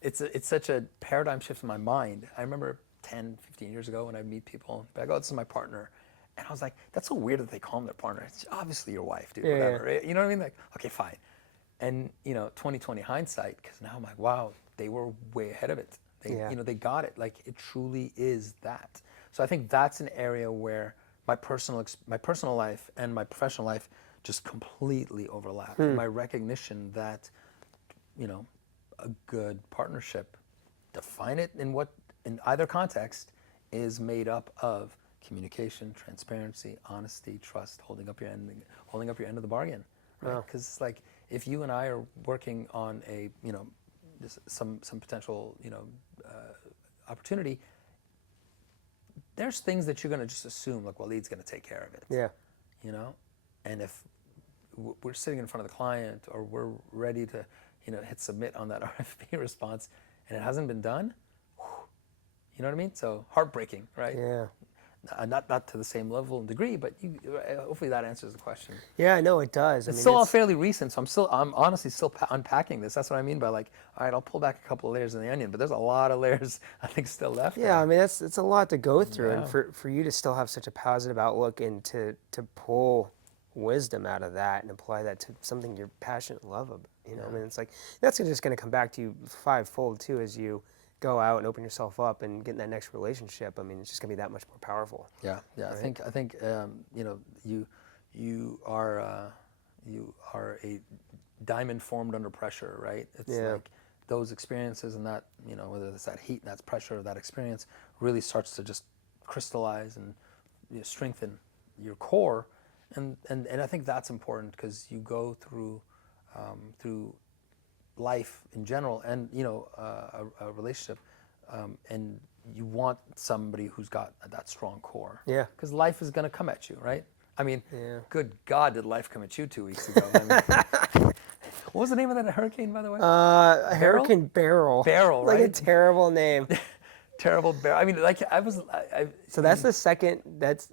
it's such a paradigm shift in my mind. I remember 10, 15 years ago when I meet people, I'd be like, oh, this is my partner. And I was like, that's so weird that they call them their partner. It's obviously your wife, dude, whatever. Right? You know what I mean? Like, okay, fine. And, 2020 hindsight, because now I'm like, wow, they were way ahead of it. They got it. Like, it truly is that. So I think that's an area where my personal life and my professional life just completely overlap. My recognition that, a good partnership, define it in either context, is made up of communication, transparency, honesty, trust, holding up your end of the bargain, right? Because it's like, if you and I are working on a, some potential, opportunity, there's things that you're going to just assume, like, Waleed's going to take care of it. Yeah. And if we're sitting in front of the client, or we're ready to, hit submit on that RFP response, and it hasn't been done, you know what I mean? So heartbreaking, right? Yeah. Not to the same level and degree, but hopefully that answers the question. Yeah, no, it does. It's still all fairly recent, so I'm honestly still unpacking this. That's what I mean by, like, all right, I'll pull back a couple of layers in the onion, but there's a lot of layers I think still left. Yeah, I mean, it's a lot to go through, and for you to still have such a positive outlook and to pull wisdom out of that and apply that to something you're passionate and love about, I mean, it's like, that's just going to come back to you fivefold too as you go out and open yourself up and get in that next relationship. I mean, it's just gonna be that much more powerful. Yeah. Right? I think you are a diamond formed under pressure, right? It's like those experiences and that, whether it's that heat, that pressure, that experience really starts to just crystallize and strengthen your core, and I think that's important, because you go through life in general, and a relationship, and you want somebody who's got that strong core. Yeah. Because life is going to come at you, right? I mean, good God, did life come at you 2 weeks ago? I mean, what was the name of that hurricane, by the way? Hurricane Beryl. Beryl, right? Like a terrible name. Terrible Beryl. I mean, like, So that's the second.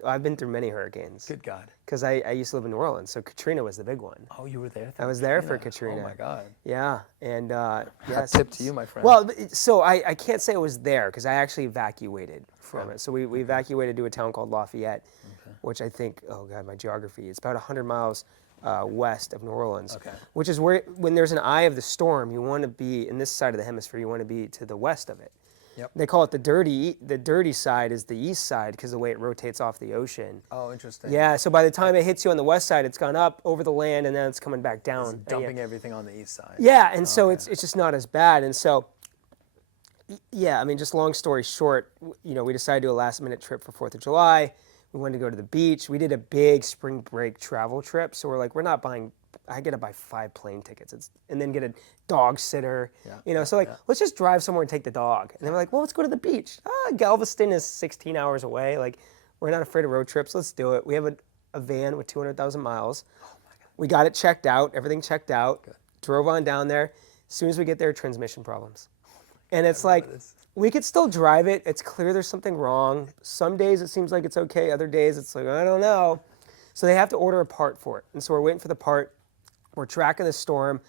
I've been through many hurricanes. Good God. Because I used to live in New Orleans, so Katrina was the big one. Oh, you were there? I was there for Katrina. Oh my God. Yeah, and tip to you, my friend. Well, so I can't say it was there, because I actually evacuated from it. So we evacuated to a town called Lafayette, which I think, oh God, my geography, it's about 100 miles west of New Orleans, which is where, when there's an eye of the storm, you want to be, in this side of the hemisphere, you want to be to the west of it. Yep. They call it the dirty side is the east side, because of the way it rotates off the ocean. Oh, interesting. Yeah, so by the time it hits you on the west side, it's gone up over the land, and then it's coming back down. It's dumping everything on the east side. Yeah, and so it's just not as bad. And so, yeah, I mean, just long story short, we decided to do a last-minute trip for 4th of July. We wanted to go to the beach. We did a big spring break travel trip, so we're like, we're not buying. I got to buy 5 plane tickets and then get a dog sitter, let's just drive somewhere and take the dog. And they were like, well, let's go to the beach. Galveston is 16 hours away. Like, we're not afraid of road trips. Let's do it. We have a van with 200,000 miles. Oh my God. We got it checked out, everything checked out, drove on down there. As soon as we get there, transmission problems. And it's like, we could still drive it. It's clear there's something wrong. Some days it seems like it's okay. Other days it's like, I don't know. So they have to order a part for it. And so we're waiting for the part. We're tracking the storm.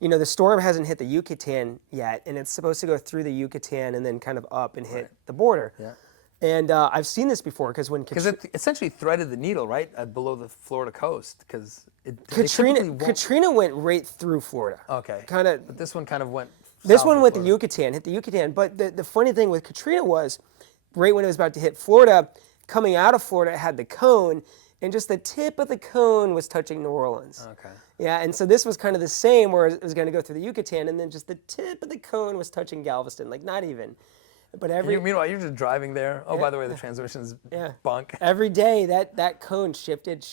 The storm hasn't hit the Yucatan yet, and it's supposed to go through the Yucatan and then kind of up and hit the border. Yeah. And I've seen this before, because it essentially threaded the needle, right, below the Florida coast, because Katrina went right through Florida. Okay. But this one kind of went. This one went the Yucatan, hit the Yucatan. But the funny thing with Katrina was, right when it was about to hit Florida, coming out of Florida, it had the cone, and just the tip of the cone was touching New Orleans. Okay. Yeah, and so this was kind of the same, where it was going to go through the Yucatan, and then just the tip of the cone was touching Galveston, like not even. But meanwhile, you're just driving there. Oh, by the way, the transmission's bunk. Every day, that cone shifted,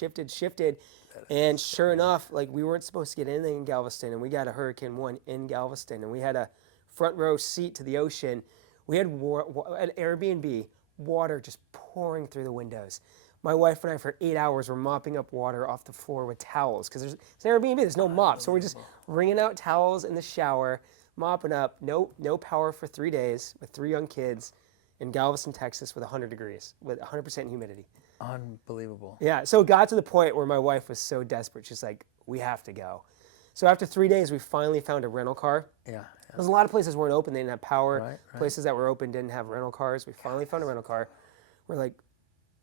and sure enough, like, we weren't supposed to get anything in Galveston, and we got a Hurricane 1 in Galveston, and we had a front row seat to the ocean. We had an Airbnb, water just pouring through the windows. My wife and I, for 8 hours, were mopping up water off the floor with towels, because it's an Airbnb, there's no mop. So we're just wringing out towels in the shower, mopping up. No power for 3 days with 3 young kids in Galveston, Texas, with 100 degrees, with 100% humidity. Unbelievable. Yeah, so it got to the point where my wife was so desperate. She's like, we have to go. So after 3 days, we finally found a rental car. Yeah. There's a lot of places weren't open. They didn't have power. Right. Places that were open didn't have rental cars. We finally found a rental car. We're like,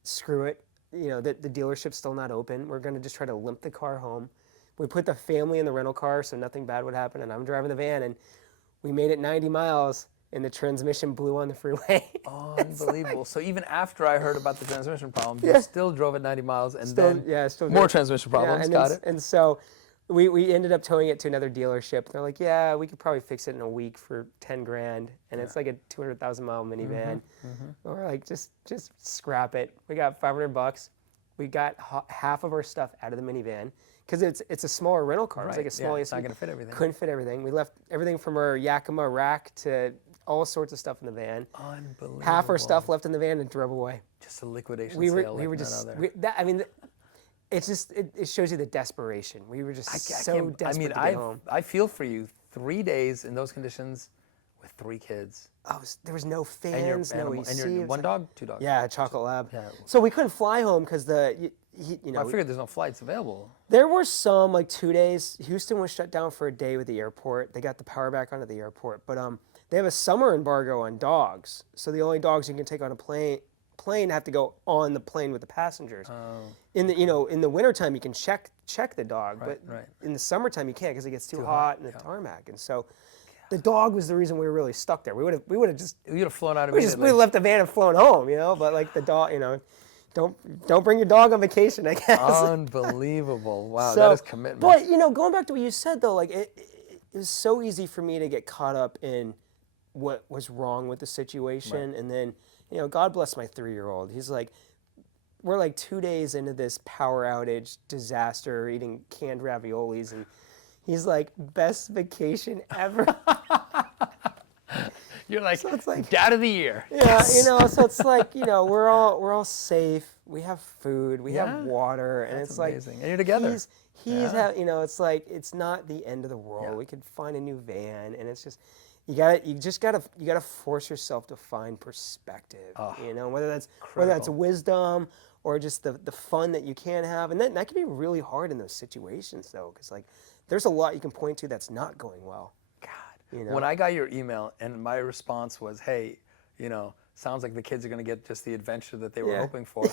screw it. You know, the dealership's still not open. We're going to just try to limp the car home. We put the family in the rental car so nothing bad would happen, and I'm driving the van, and we made it 90 miles, and the transmission blew on the freeway. Unbelievable. So even after I heard about the transmission problem, you still drove it 90 miles, and then still more transmission problems. Got it. And so we ended up towing it to another dealership. They're like, yeah, we could probably fix it in a week for 10 grand, and it's like a 200,000 mile minivan. We're like, just scrap it. We got $500. We got half of our stuff out of the minivan because it's a smaller rental car. It was like a small. It's not going to fit everything. Couldn't fit everything. We left everything from our Yakima rack to all sorts of stuff in the van. Unbelievable. Half our stuff left in the van and drove away. Just a liquidation sale. We were just. It's just it shows you the desperation. We were just so desperate to get home. I feel for you. 3 days in those conditions with 3 kids. Oh, there was no fans, no AC. And your 1 dog, 2 dogs. Yeah, a chocolate lab. Yeah. So we couldn't fly home because I figured there's no flights available. There were some, like 2 days. Houston was shut down for a day with the airport. They got the power back onto the airport, but they have a summer embargo on dogs. So the only dogs you can take on a plane have to go on the plane with the passengers. In the wintertime you can check the dog, but in the summertime you can't because it gets too hot in the tarmac. And so the dog was the reason we were really stuck there. We would have just flown out immediately. We left the van and flown home, but like the dog, don't bring your dog on vacation, I guess. Unbelievable. Wow, that is commitment. But going back to what you said though, like it was so easy for me to get caught up in what was wrong with the situation, and then God bless my 3-year-old. He's like, we're like 2 days into this power outage disaster, eating canned raviolis, and he's like, best vacation ever. You're like, so it's like dad of the year. Yeah, so it's like, we're all safe. We have food, we have water, and it's amazing. Like, and you're together. It's like it's not the end of the world. Yeah. We could find a new van, and it's just. You gotta force yourself to find perspective. Whether that's wisdom or just the fun that you can have, and that can be really hard in those situations though, because like there's a lot you can point to that's not going well. God, when I got your email and my response was, hey, sounds like the kids are gonna get just the adventure that they were hoping for.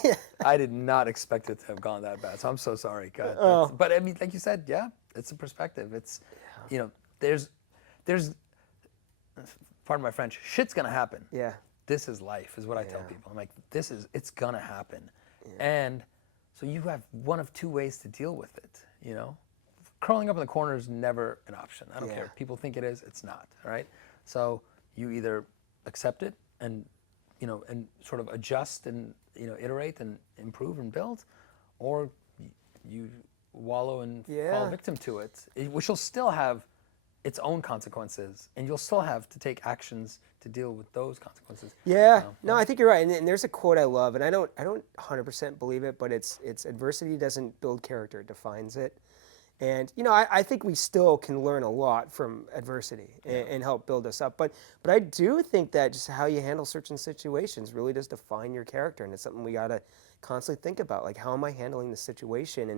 I did not expect it to have gone that bad, so I'm so sorry, God. But I mean, like you said, it's a perspective. It's there's. Pardon my French, shit's gonna happen. Yeah. This is life, is what I tell people. I'm like, it's gonna happen. Yeah. And so you have one of 2 ways to deal with it, Curling up in the corner is never an option. I don't care. People think it is, it's not, right? So you either accept it and, and sort of adjust and, iterate and improve and build, or you wallow and fall victim to it, which will still have its own consequences, and you'll still have to take actions to deal with those consequences. Yeah, no, I think you're right. And there's a quote I love, and I don't 100% believe it, but it's adversity doesn't build character, it defines it. And I think we still can learn a lot from adversity and help build us up. But I do think that just how you handle certain situations really does define your character, and it's something we gotta constantly think about. Like, how am I handling the situation,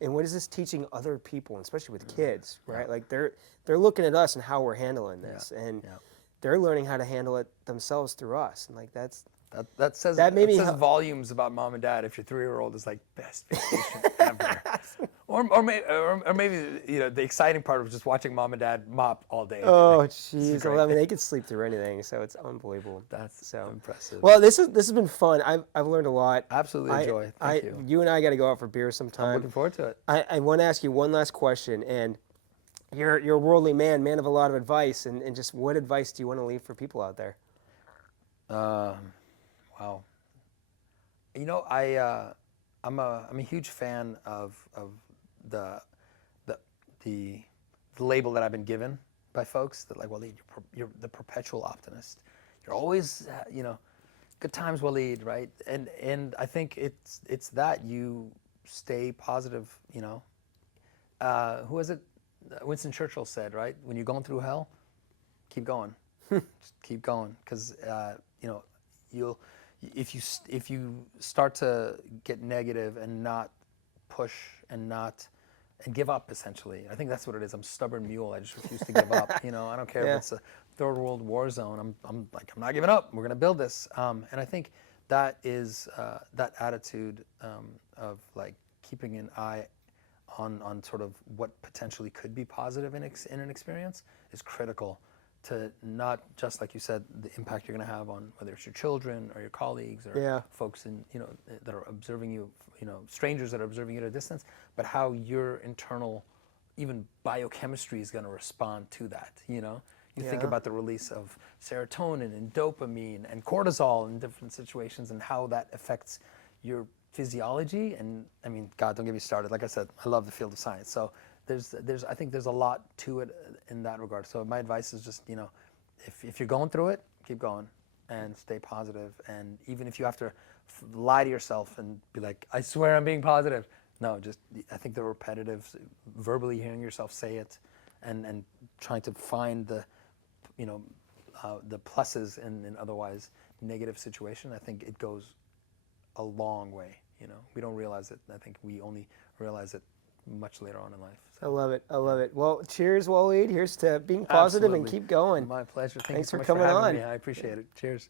and what is this teaching other people, and especially with kids, right? Like they're looking at us and how we're handling this, and they're learning how to handle it themselves through us, and like that says volumes about mom and dad if your 3-year-old is like best vacation ever, or maybe the exciting part was just watching mom and dad mop all day. Oh jeez, well, I mean they could sleep through anything, so it's unbelievable. That's so impressive. Well, this has been fun. I've learned a lot. Absolutely enjoy. Thank you. You and I got to go out for beer sometime. I'm looking forward to it. I want to ask you one last question, and you're a worldly man of a lot of advice, and just what advice do you want to leave for people out there? Wow. I'm a huge fan of the label that I've been given by folks that like, Waleed, you're the perpetual optimist. You're always good times, Waleed, right? And I think it's that you stay positive. Who was it? Winston Churchill said, right? When you're going through hell, keep going. Just keep going, because you'll. If you start to get negative and not push and not and give up, essentially. I think that's what it is. I'm a stubborn mule. I just refuse to give up. I don't care if it's a third world war zone. I'm not giving up. We're going to build this. And I think that is that attitude of like keeping an eye on sort of what potentially could be positive in an experience is critical to not just, like you said, the impact you're going to have on whether it's your children or your colleagues or folks that are observing you, strangers that are observing you at a distance, but how your internal, even biochemistry is going to respond to that. You think about the release of serotonin and dopamine and cortisol in different situations and how that affects your physiology. And I mean, God, don't get me started. Like I said, I love the field of science. So I think there's a lot to it in that regard. So my advice is just, if you're going through it, keep going and stay positive. And even if you have to lie to yourself and be like, I swear I'm being positive. No, I think the repetitive, verbally hearing yourself say it and trying to find the pluses in an otherwise negative situation, I think it goes a long way. We don't realize it. I think we only realize it much later on in life. So. I love it. Well, cheers, Waleed. Here's to being positive and keep going. My pleasure. Thanks so for much coming for having on. me. I appreciate it. Cheers.